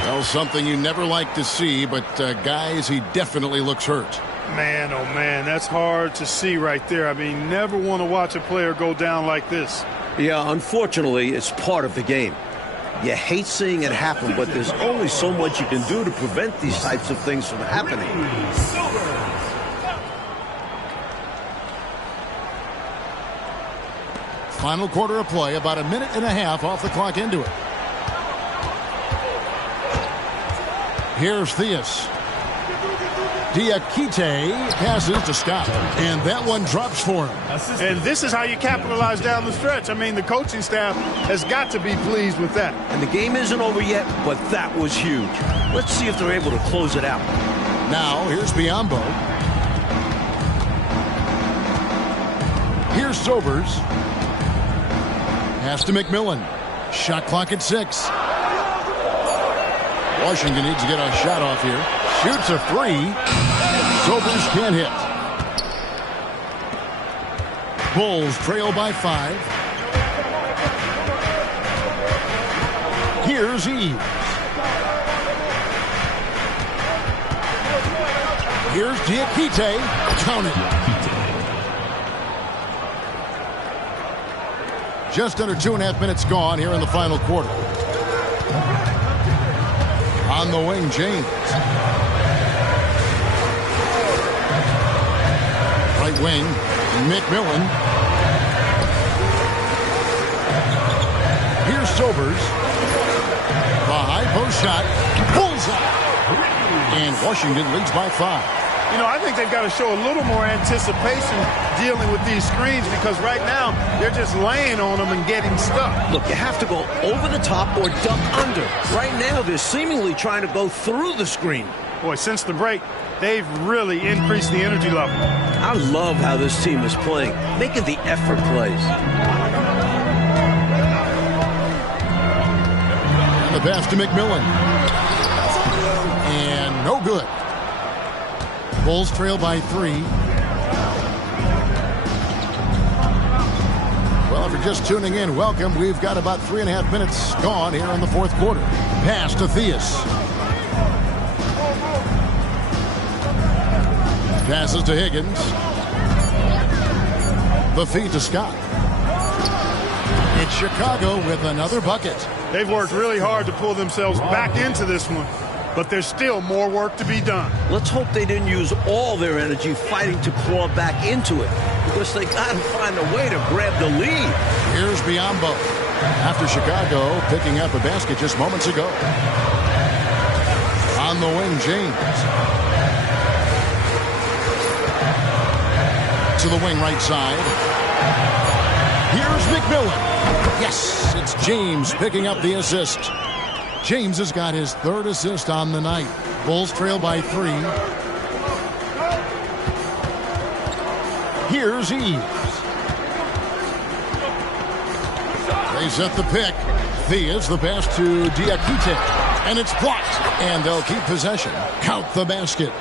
Well, something you never like to see, but guys, he definitely looks hurt. Man, oh man, that's hard to see right there. I mean, never want to watch a player go down like this. Yeah, unfortunately, it's part of the game. You hate seeing it happen, but there's only so much you can do to prevent these types of things from happening. Final quarter of play, about a minute and a half off the clock into it. Here's Theus. Diakite passes to Scott, and that one drops for him. And this is how you capitalize down the stretch. I mean, the coaching staff has got to be pleased with that. And the game isn't over yet, but that was huge. Let's see if they're able to close it out. Now, here's Biyombo. Here's Sobers. Pass to McMillan. Shot clock at 6. Washington needs to get a shot off here. Shoots a 3. Sobers can't hit. Bulls trail by 5. Here's Eves. Here's Diakite. Count it. Just under 2.5 minutes gone here in the final quarter. On the wing, James. Right wing, McMillan. Here's Sobers. The high post shot. Bullseye. And Washington leads by 5. You know, I think they've got to show a little more anticipation dealing with these screens because right now they're just laying on them and getting stuck. Look, you have to go over the top or duck under. Right now, they're seemingly trying to go through the screen. Boy, since the break, they've really increased the energy level. I love how this team is playing, making the effort plays. And the pass to McMillan. And no good. Bulls trail by 3. Well, if you're just tuning in, welcome. We've got about 3.5 minutes gone here in the fourth quarter. Pass to Theus. Passes to Higgins. The feed to Scott. It's Chicago with another bucket. They've worked really hard to pull themselves back into this one, but there's still more work to be done. Let's hope they didn't use all their energy fighting to claw back into it, because they got to find a way to grab the lead. Here's Biombo. After Chicago picking up a basket just moments ago. On the wing, James. To the wing right side. Here's McMillan. Yes, it's James picking up the assist. James has got his third assist on the night. Bulls trail by 3. Here's Eves. They set the pick. Thea's the pass to Diakite. And it's blocked. And they'll keep possession. Count the basket.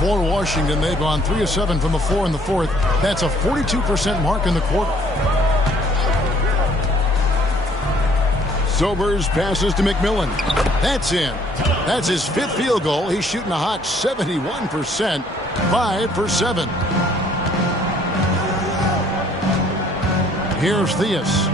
For Washington, they've gone 3 of 7 from the floor in the fourth. That's a 42% mark in the quarter. Sobers passes to McMillan. That's in. That's his 5th field goal. He's shooting a hot 71%. 5 for 7. Here's Theus.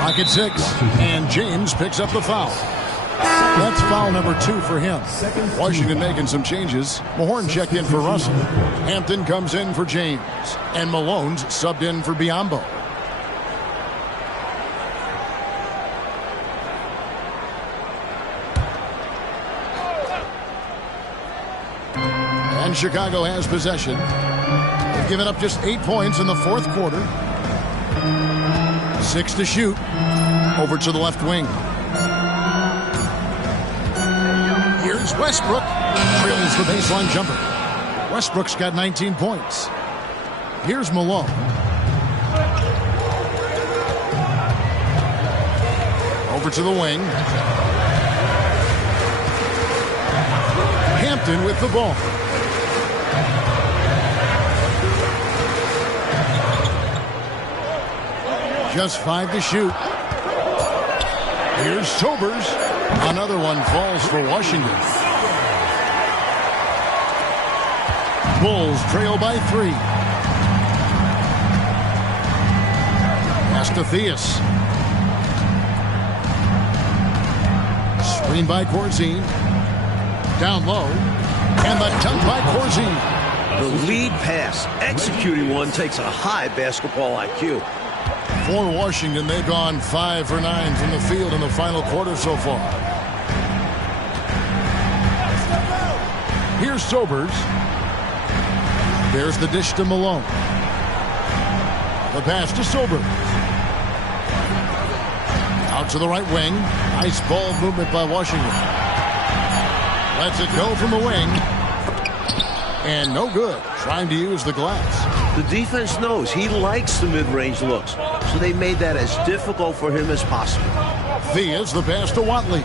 Pocket 6, and James picks up the foul. That's foul number 2 for him. Washington making some changes. Mahorn checked in for Russell. Hampton comes in for James. And Malone's subbed in for Biombo. And Chicago has possession. They've given up just 8 points in the fourth quarter. 6 to shoot. Over to the left wing. Here's Westbrook. Drills the baseline jumper. Westbrook's got 19 points. Here's Malone. Over to the wing. Hampton with the ball. Just 5 to shoot. Here's Sobers. Another one falls for Washington. Bulls trail by 3. Pass to Theus. Screen by Corzine. Down low. And the dunk by Corzine. The lead pass, executing one, takes a high basketball IQ. For Washington, they've gone 5 for 9 from the field in the final quarter so far. Here's Sobers. There's the dish to Malone. The pass to Sobers. Out to the right wing. Nice ball movement by Washington. Lets it go from the wing. And no good. Trying to use the glass. The defense knows he likes the mid-range looks, so they made that as difficult for him as possible. Theus, the pass to Watley.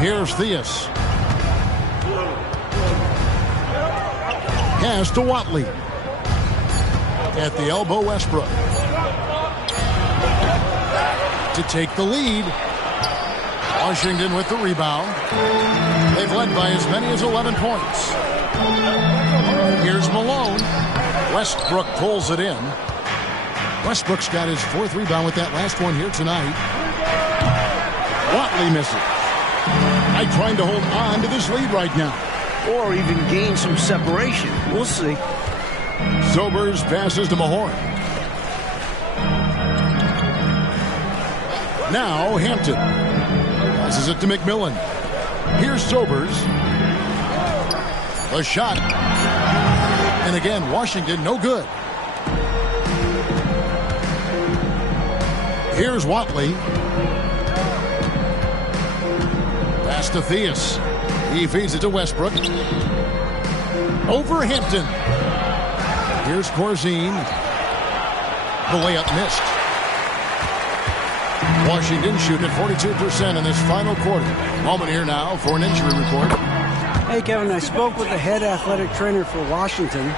Here's Theus. Pass to Watley. At the elbow, Westbrook. To take the lead. Washington with the rebound. They've led by as many as 11 points. Here's Malone. Westbrook pulls it in. Westbrook's got his 4th rebound with that last one here tonight. Watley misses. I'm trying to hold on to this lead right now. Or even gain some separation. We'll see. Sobers passes to Mahorn. Now Hampton. Passes it to McMillan. Here's Sobers. A shot. And again, Washington, no good. Here's Watley. Pass to Theus. He feeds it to Westbrook. Over Hampton. Here's Corzine. The layup missed. Washington shooting at 42% in this final quarter. Moment here now for an injury report. Hey, Kevin, I spoke with the head athletic trainer for Washington.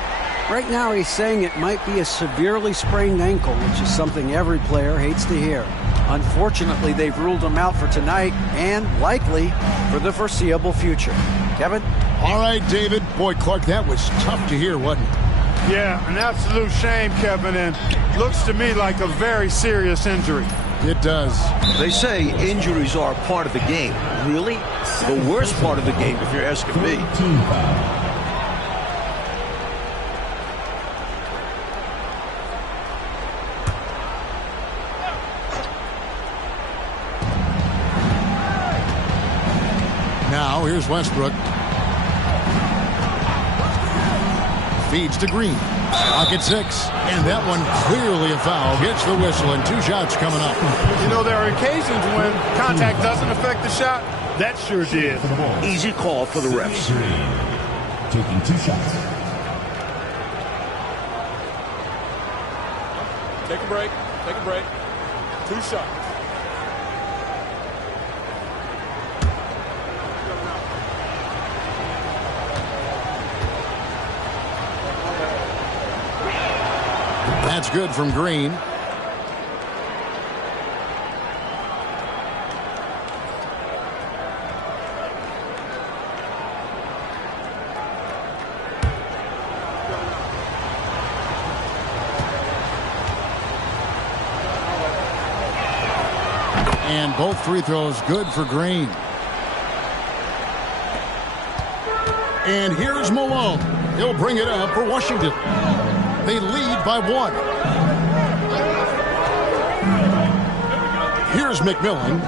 Right now he's saying it might be a severely sprained ankle, which is something every player hates to hear. Unfortunately, they've ruled him out for tonight and likely for the foreseeable future. Kevin? All right, David. Boy, Clark, that was tough to hear, wasn't it? Yeah, an absolute shame, Kevin, and looks to me like a very serious injury. It does. They say injuries are a part of the game. Really? The worst part of the game, if you're asking me. Team foul. Now, here's Westbrook. Feeds to Green. Pocket 6. And that one clearly a foul. Gets the whistle and 2 shots coming up. You know, there are occasions when contact doesn't affect the shot. That sure did. Easy call for the refs. Taking 2 shots. Take a break. Take a break. 2 shots. That's good from Green. And both free throws good for Green. And here's Malone. He'll bring it up for Washington. They lead by 1. Here's McMillan.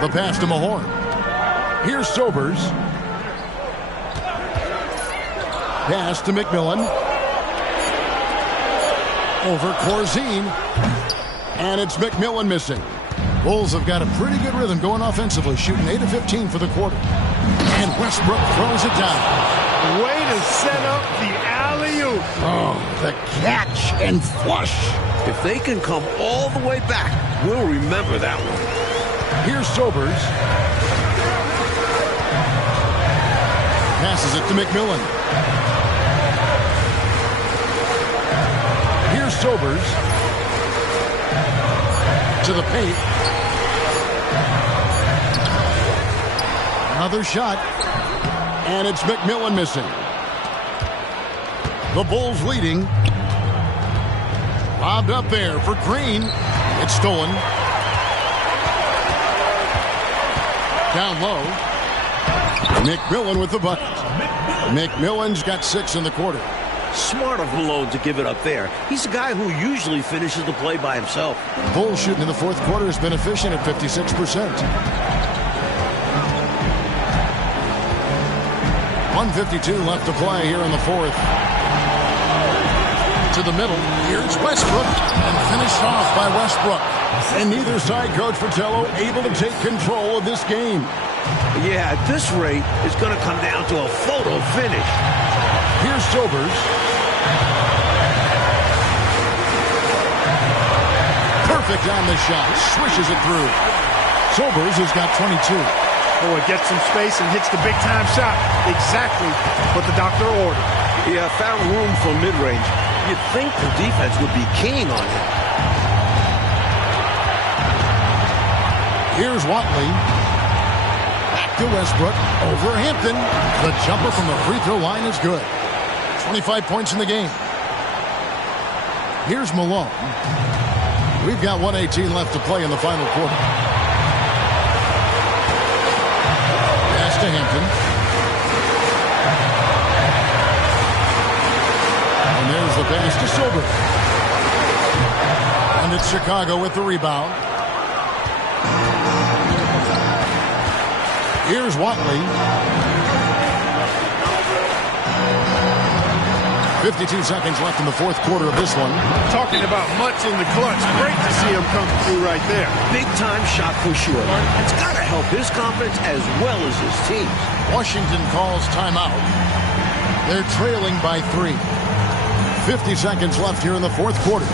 The pass to Mahorn. Here's Sobers. Pass to McMillan. Over Corzine. And it's McMillan missing. Bulls have got a pretty good rhythm going offensively, shooting 8 of 15 for the quarter. And Westbrook throws it down. Way to set up the alley-oop. Oh, the catch and flush. If they can come all the way back, we'll remember that one. Here's Sobers. Passes it to McMillan. Here's Sobers. To the paint. Another shot. And it's McMillan missing. The Bulls leading. Lobbed up there for Green. It's stolen. Down low. McMillan with the bucket. McMillan's got 6 in the quarter. Smart of Malone to give it up there. He's a guy who usually finishes the play by himself. Bulls shooting in the fourth quarter has been efficient at 56%. 1:52 left to play here in the fourth. To the middle. Here's Westbrook. And finished off by Westbrook. And neither side, Coach Fratello, able to take control of this game. Yeah, at this rate, it's going to come down to a photo finish. Here's Sobers. Perfect on the shot. Swishes it through. Sobers has got 22. Oh, it gets some space and hits the big-time shot. Exactly what the doctor ordered. Yeah, found room for mid-range. You'd think the defense would be keen on him. Here's Watley. Back to Westbrook. Over Hampton. The jumper from the free throw line is good. 25 points in the game. Here's Malone. We've got 1:18 left to play in the final quarter. Pass to Hampton. And there's the pass to Silver. And it's Chicago with the rebound. Here's Watley. 52 seconds left in the fourth quarter of this one. Talking about much in the clutch. Great to see him come through right there. Big-time shot for sure. It's got to help his confidence as well as his team. Washington calls timeout. They're trailing by 3. 50 seconds left here in the fourth quarter.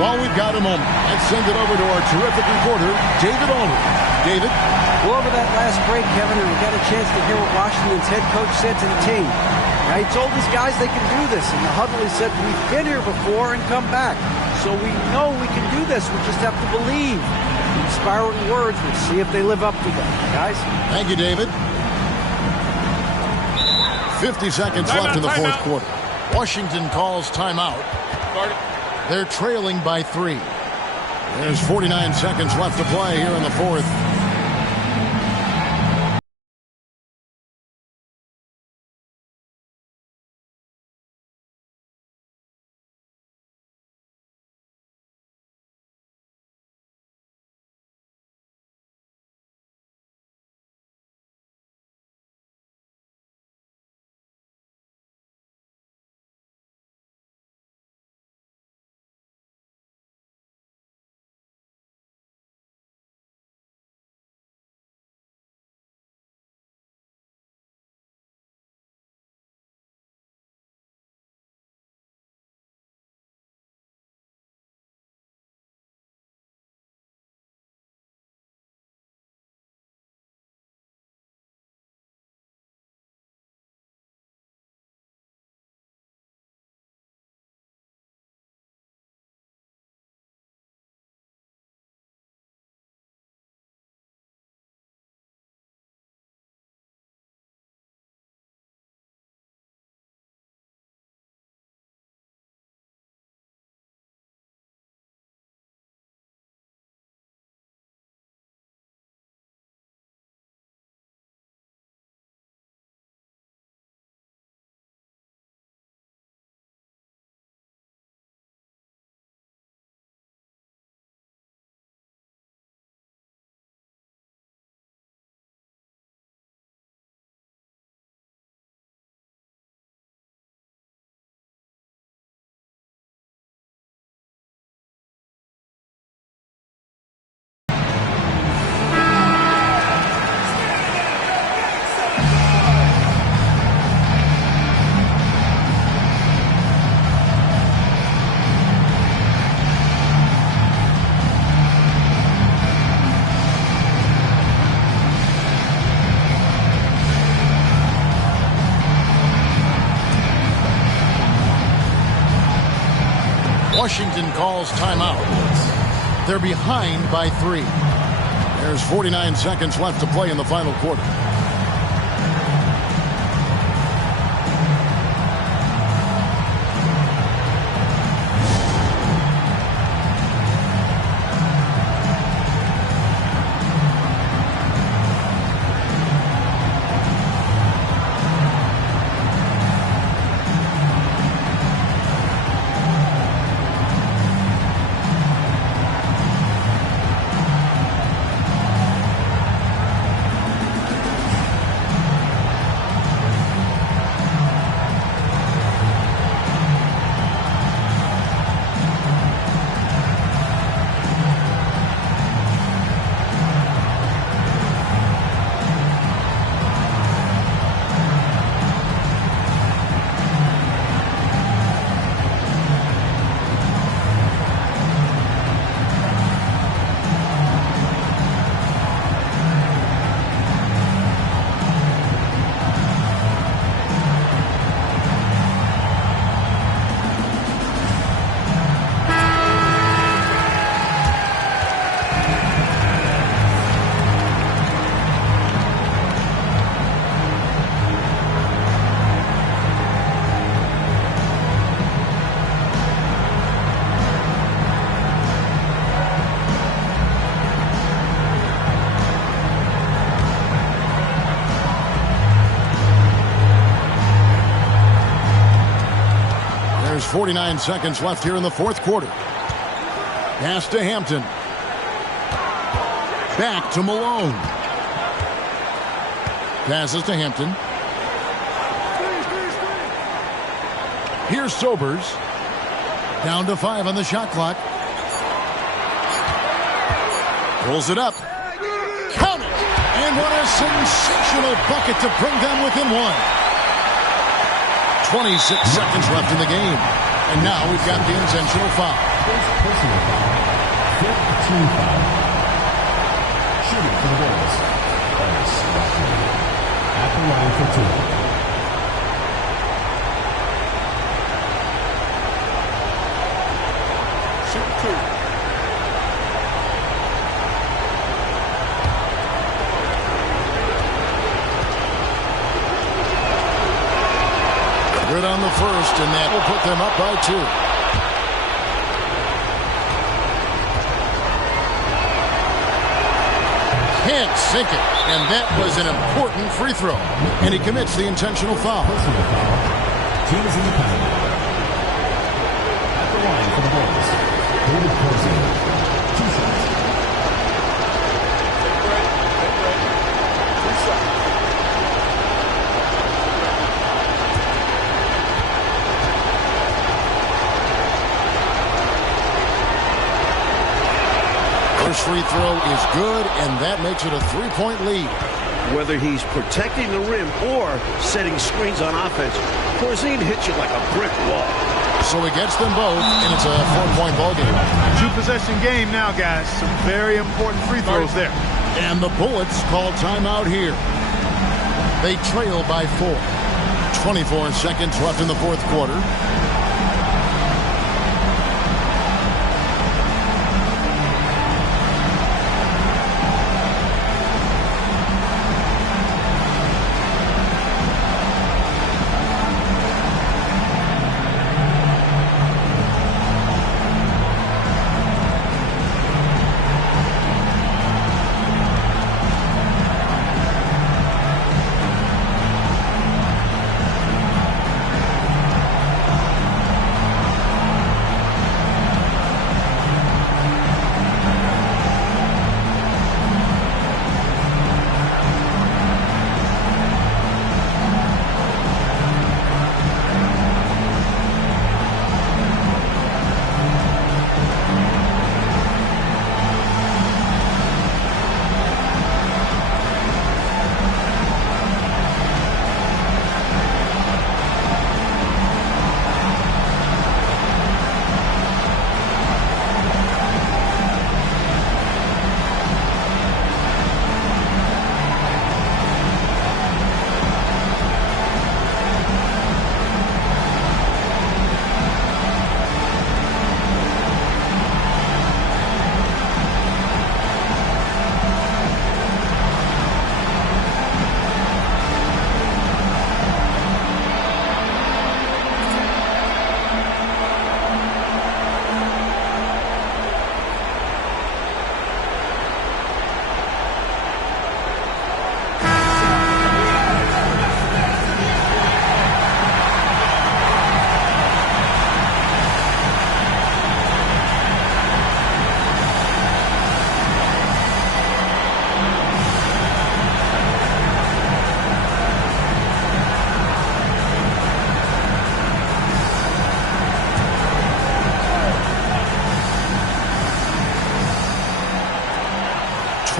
while we've got a moment, let's send it over to our terrific reporter, David Aldridge. David? Well, over that last break, Kevin, and we got a chance to hear what Washington's head coach said to the team. Now, he told his guys they can do this. In the huddle, he said, we've been here before and come back. So we know we can do this. We just have to believe. Inspiring words. We'll see if they live up to them, guys. Thank you, David. 50 seconds left in the fourth quarter. Washington calls timeout. They're trailing by 3. There's 49 seconds left to play here in the fourth. Washington calls timeout. They're behind by 3. There's 49 seconds left to play in the final quarter. There's 49 seconds left here in the fourth quarter. Pass to Hampton. Back to Malone. Passes to Hampton. Here's Sobers. Down to 5 on the shot clock. Pulls it up. Count it! And what a sensational bucket to bring them within 1. 26 seconds left in the game. And now we've got the intentional foul. First personal foul. Fifth team foul. Shooting for the Bulls. At the line for two. Shoot two. Good on the first, and that will put them up by 2. Can't sink it, and that was an important free throw. And he commits the intentional foul. Personal foul. Teams in the penalty. At the line for the Bulls. David Corzine. 2 shots. Take a break. Take a break. 2 shots. First free throw is good, and that makes it a 3-point lead. Whether he's protecting the rim or setting screens on offense, Corzine hits you like a brick wall. So he gets them both, and it's a 4-point ball game. 2-possession game now, guys. Some very important free throws there. And the Bullets call timeout here. They trail by 4. 24 seconds left in the fourth quarter.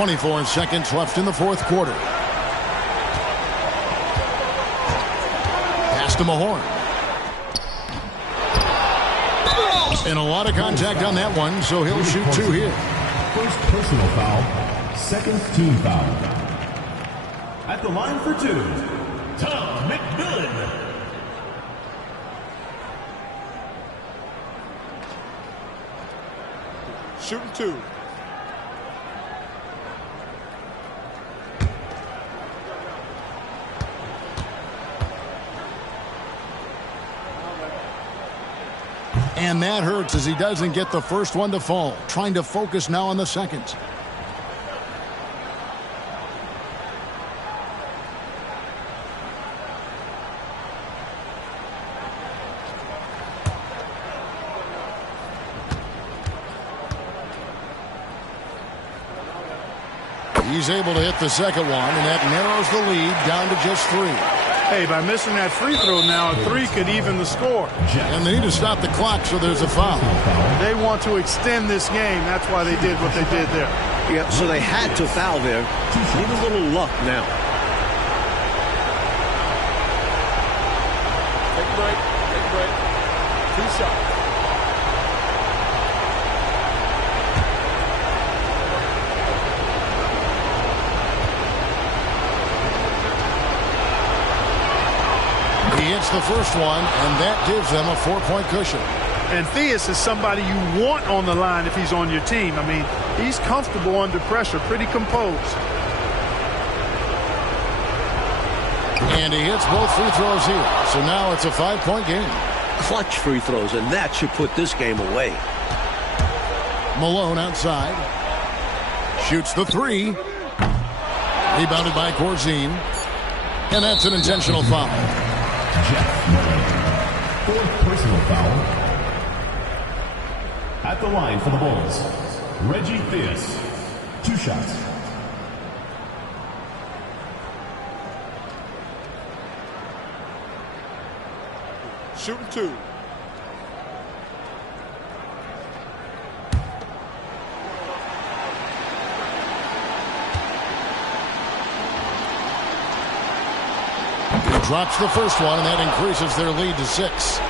.24 seconds left in the fourth quarter. Pass to Mahorn. And a lot of contact on that one, so he'll shoot 2 here. First personal foul, second team foul. At the line for 2, Tom McMillan. Shooting 2. And that hurts as he doesn't get the first one to fall. Trying to focus now on the second. He's able to hit the second one, and that narrows the lead down to just 3. Hey, by missing that free throw now, a 3 could even the score. And they need to stop the clock, so there's a foul. They want to extend this game. That's why they did what they did there. Yeah, so they had to foul there. Need a little luck now. Take a break. Take a break. Two shots. He hits the first one, and that gives them a 4-point cushion. And Theus is somebody you want on the line if he's on your team. I mean, he's comfortable under pressure, pretty composed. And he hits both free throws here. So now it's a 5-point game. Clutch free throws, and that should put this game away. Malone outside. Shoots the three. Rebounded by Corzine. And that's an intentional foul. Jeff Malone. Fourth personal foul. At the line for the Bulls, Reggie Theus. 2 shots. Shooting 2. He drops the first one, and that increases their lead to 6.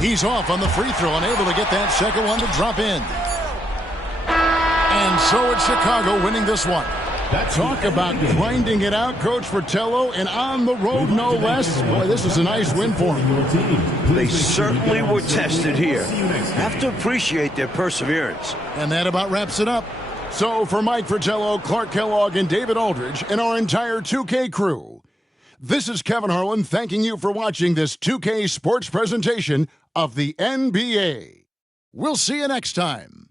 He's off on the free throw and able to get that second one to drop in. And so it's Chicago winning this one. Talk about grinding it out, Coach Fratello, and on the road no less. Boy, this is a nice win for them. They certainly were tested here. Have to appreciate their perseverance. And that about wraps it up. So for Mike Fratello, Clark Kellogg, and David Aldridge, and our entire 2K crew, this is Kevin Harlan thanking you for watching this 2K sports presentation of the NBA. We'll see you next time.